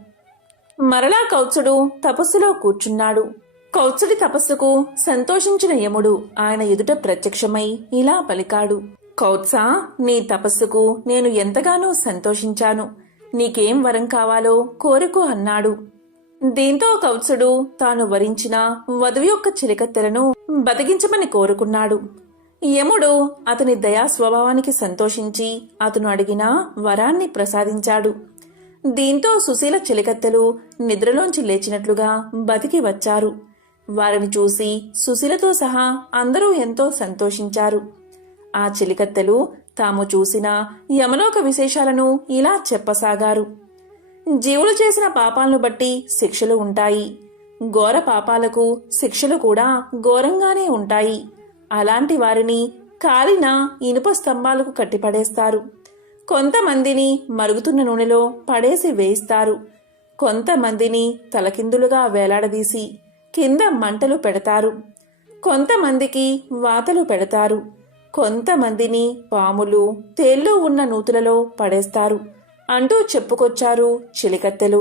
మరలా కౌత్సుడు తపస్సులో కూర్చున్నాడు. కౌత్సుడి తపస్సుకు సంతోషించిన యముడు ఆయన ఎదుట ప్రత్యక్షమై ఇలా పలికాడు. కౌత్సా, నీ తపస్సుకు నేను ఎంతగానో సంతోషించాను. నీకేం వరం కావాలో కోరుకో అన్నాడు. దీంతో కౌత్సుడు తాను వరించిన వధువు యొక్క చిలికత్తెలను బతికించమని కోరుకున్నాడు. యముడు అతని దయా స్వభావానికి సంతోషించి అతను అడిగిన వరాన్ని ప్రసాదించాడు. దీంతో సుశీల చిలికత్తెలు నిద్రలోంచి లేచినట్లుగా బతికి వచ్చారు. వారిని చూసి సుశీలతో సహా అందరూ ఎంతో సంతోషించారు. ఆ చిలికత్తెలు తాము చూసిన యమలోక విశేషాలను ఇలా చెప్పసాగారు. జీవులు చేసిన పాపాలను బట్టి శిక్షలు ఉంటాయి. ఘోర పాపాలకు శిక్షలు కూడా ఘోరంగానే ఉంటాయి. అలాంటి వారిని కాలిన ఇనుప స్తంభాలకు కట్టిపడేస్తారు. కొంతమందిని మరుగుతున్న నూనెలో పడేసి వేయిస్తారు. కొంతమందిని తలకిందులుగా వేలాడదీసి కింద మంటలు పెడతారు. కొంతమందికి వాతలు పెడతారు. కొంతమందిని పాములు, తేళ్లు ఉన్న నూతులలో పడేస్తారు అంటూ చెప్పుకొచ్చారు చిలికత్తెలు.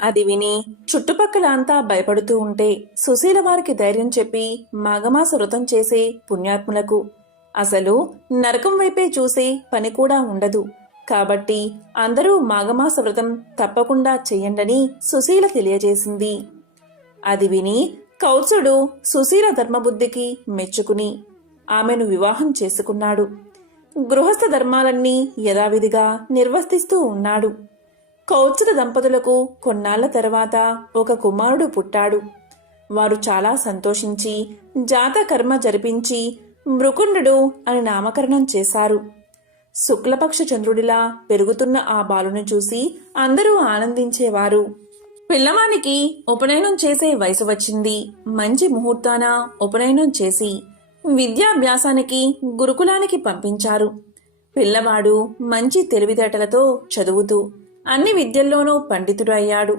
అది విని చుట్టుపక్కల అంతా భయపడుతూ ఉంటే సుశీల వారికి ధైర్యం చెప్పి మాఘమాస వ్రతం చేసే పుణ్యాత్ములకు అసలు నరకం వైపే చూసే పని కూడా ఉండదు. కాబట్టి అందరూ మాఘమాస వ్రతం తప్పకుండా చెయ్యండని సుశీల తెలియజేసింది. అది విని కౌత్సుడు సుశీల ధర్మబుద్ధికి మెచ్చుకుని ఆమెను వివాహం చేసుకున్నాడు. గృహస్థ ధర్మాలన్నీ యథావిధిగా నిర్వర్తిస్తూ ఉన్నాడు. కౌత్సుల దంపతులకు కొన్నాళ్ల తర్వాత ఒక కుమారుడు పుట్టాడు. వారు చాలా సంతోషించి జాతకర్మ జరిపించి మృకుండు అని నామకరణం చేశారు. శుక్లపక్ష చంద్రుడిలా పెరుగుతున్న ఆ బాలుని చూసి అందరూ ఆనందించేవారు. పిల్లవానికి ఉపనయనం చేసే వయసు వచ్చింది. మంచి ముహూర్తాన ఉపనయనం చేసి విద్యాభ్యాసానికి గురుకులానికి పంపించారు. పిల్లవాడు మంచి తెలివితేటలతో చదువుతూ అన్ని విద్యల్లోనూ పండితుడు అయ్యాడు.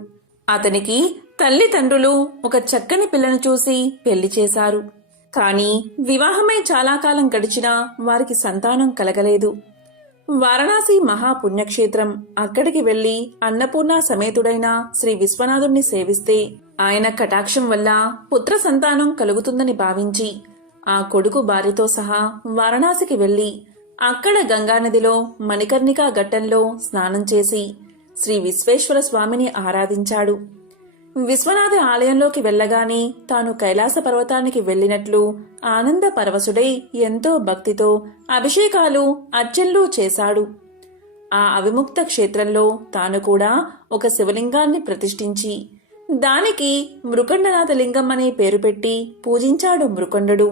అతనికి తల్లిదండ్రులు ఒక చక్కని పిల్లను చూసి పెళ్లి చేశారు. కాని వివాహమై చాలా కాలం గడిచినా వారికి సంతానం కలగలేదు. వారణాసి మహాపుణ్యక్షేత్రం. అక్కడికి వెళ్లి అన్నపూర్ణ సమేతుడైన శ్రీ విశ్వనాథుణ్ణి సేవిస్తే ఆయన కటాక్షం వల్ల పుత్ర సంతానం కలుగుతుందని భావించి ఆ కొడుకు భార్యతో సహా వారణాసికి వెళ్లి అక్కడ గంగానదిలో మణికర్ణికా ఘట్టంలో స్నానం చేసి శ్రీ విశ్వేశ్వర స్వామిని ఆరాధించాడు. విశ్వనాథ ఆలయంలోకి వెళ్లగానే తాను కైలాస పర్వతానికి వెళ్లినట్లు ఆనంద పరవశుడై ఎంతో భక్తితో అభిషేకాలు అర్చనలు చేశాడు. ఆ అవిముక్త క్షేత్రంలో తాను కూడా ఒక శివలింగాన్ని ప్రతిష్ఠించి దానికి మృకండనాథ లింగం అనే పేరు పెట్టి పూజించాడు మృకండు.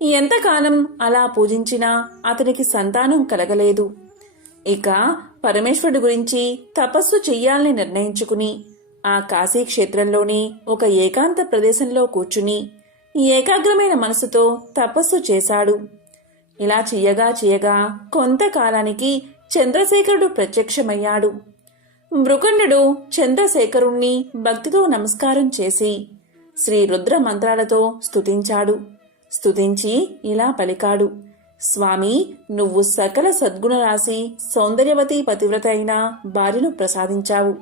ఎంతకాలం అలా పూజించినా అతనికి సంతానం కలగలేదు. ఇక పరమేశ్వరుడి గురించి తపస్సు చెయ్యాలని నిర్ణయించుకుని ఆ కాశీ క్షేత్రంలోని ఒక ఏకాంత ప్రదేశంలో కూర్చుని ఏకాగ్రమైన మనసుతో తపస్సు చేశాడు. ఇలా చెయ్యగా కొంతకాలానికి చంద్రశేఖరుడు ప్రత్యక్షమయ్యాడు. మృకండు చంద్రశేఖరుణ్ణి భక్తితో నమస్కారం చేసి శ్రీ రుద్ర మంత్రాలతో స్తుతించాడు. స్తుతించి ఇలా పలికాడు. స్వామి, నువ్వు సకల సద్గుణ రాశి సౌందర్యవతి పతివ్రత అయిన భార్యను ప్రసాదించావు.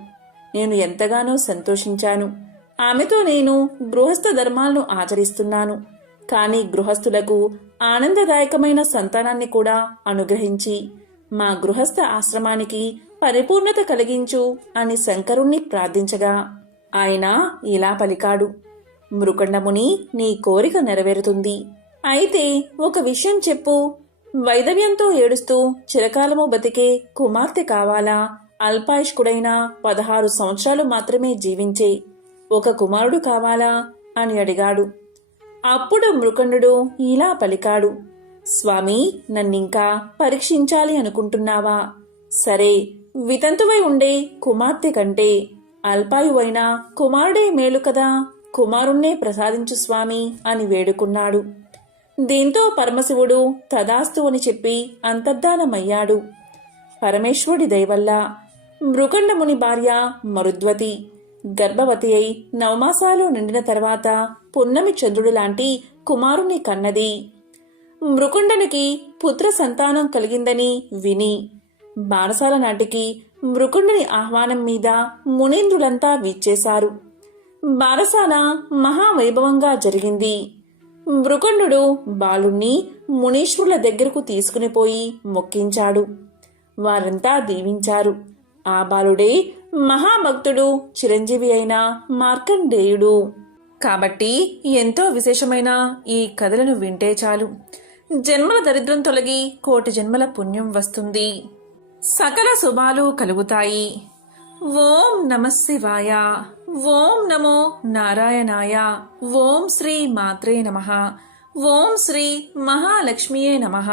నేను ఎంతగానో సంతోషించాను. ఆమెతో నేను గృహస్థ ధర్మాలను ఆచరిస్తున్నాను. కాని గృహస్థులకు ఆనందదాయకమైన సంతానాన్ని కూడా అనుగ్రహించి మా గృహస్థ ఆశ్రమానికి పరిపూర్ణత కలిగించు అని శంకరుణ్ణి ప్రార్థించగా ఆయన ఇలా పలికాడు. మృకండముని, నీ కోరిక నెరవేరుతుంది. అయితే ఒక విషయం చెప్పు. వైదవ్యంతో ఏడుస్తూ చిరకాలము బతికే కుమార్తె కావాలా, అల్పాయుష్కుడైన 16 సంవత్సరాలు మాత్రమే జీవించే ఒక కుమారుడు కావాలా అని అడిగాడు. అప్పుడు మృకండు ఇలా పలికాడు. స్వామి, నన్నింకా పరీక్షించాలి అనుకుంటున్నావా? సరే, వితంతువై ఉండే కుమార్తె కంటే అల్పాయువైన కుమారుడే మేలు కదా, కుమారుణ్ణే ప్రసాదించు స్వామి అని వేడుకున్నాడు. దీంతో పరమశివుడు తదాస్తు అని చెప్పి అంతర్ధానమయ్యాడు. పరమేశ్వరుడి దయవల్ల మృకండముని భార్య మరుద్వతి గర్భవతి అయి 9 మాసాలు నిండిన తర్వాత పున్నమి చంద్రుడు లాంటి కుమారుని కన్నది. మృకుండనికి పుత్ర సంతానం కలిగిందని విని బాణసాల నాటికి మృకుండుని ఆహ్వానం మీద మునీంద్రులంతా విచ్చేశారు. బారసాల మహావైభవంగా జరిగింది. మృకండు బాలుణ్ణి మునీశ్వరుల దగ్గరకు తీసుకుని పోయి మొక్కించాడు. వారంతా దీవించారు. ఆ బాలుడే మహాభక్తుడు, చిరంజీవి అయిన మార్కండేయుడు. కాబట్టి ఎంతో విశేషమైన ఈ కథలను వింటే చాలు, జన్మల దరిద్రం తొలగి కోటి జన్మల పుణ్యం వస్తుంది, సకల శుభాలు కలుగుతాయి. ఓం నమః శివాయ. ఓం నమో నారాయణాయ. ఓం శ్రీ మాత్రే నమః. ఓం శ్రీ మహాలక్ష్మియే నమః.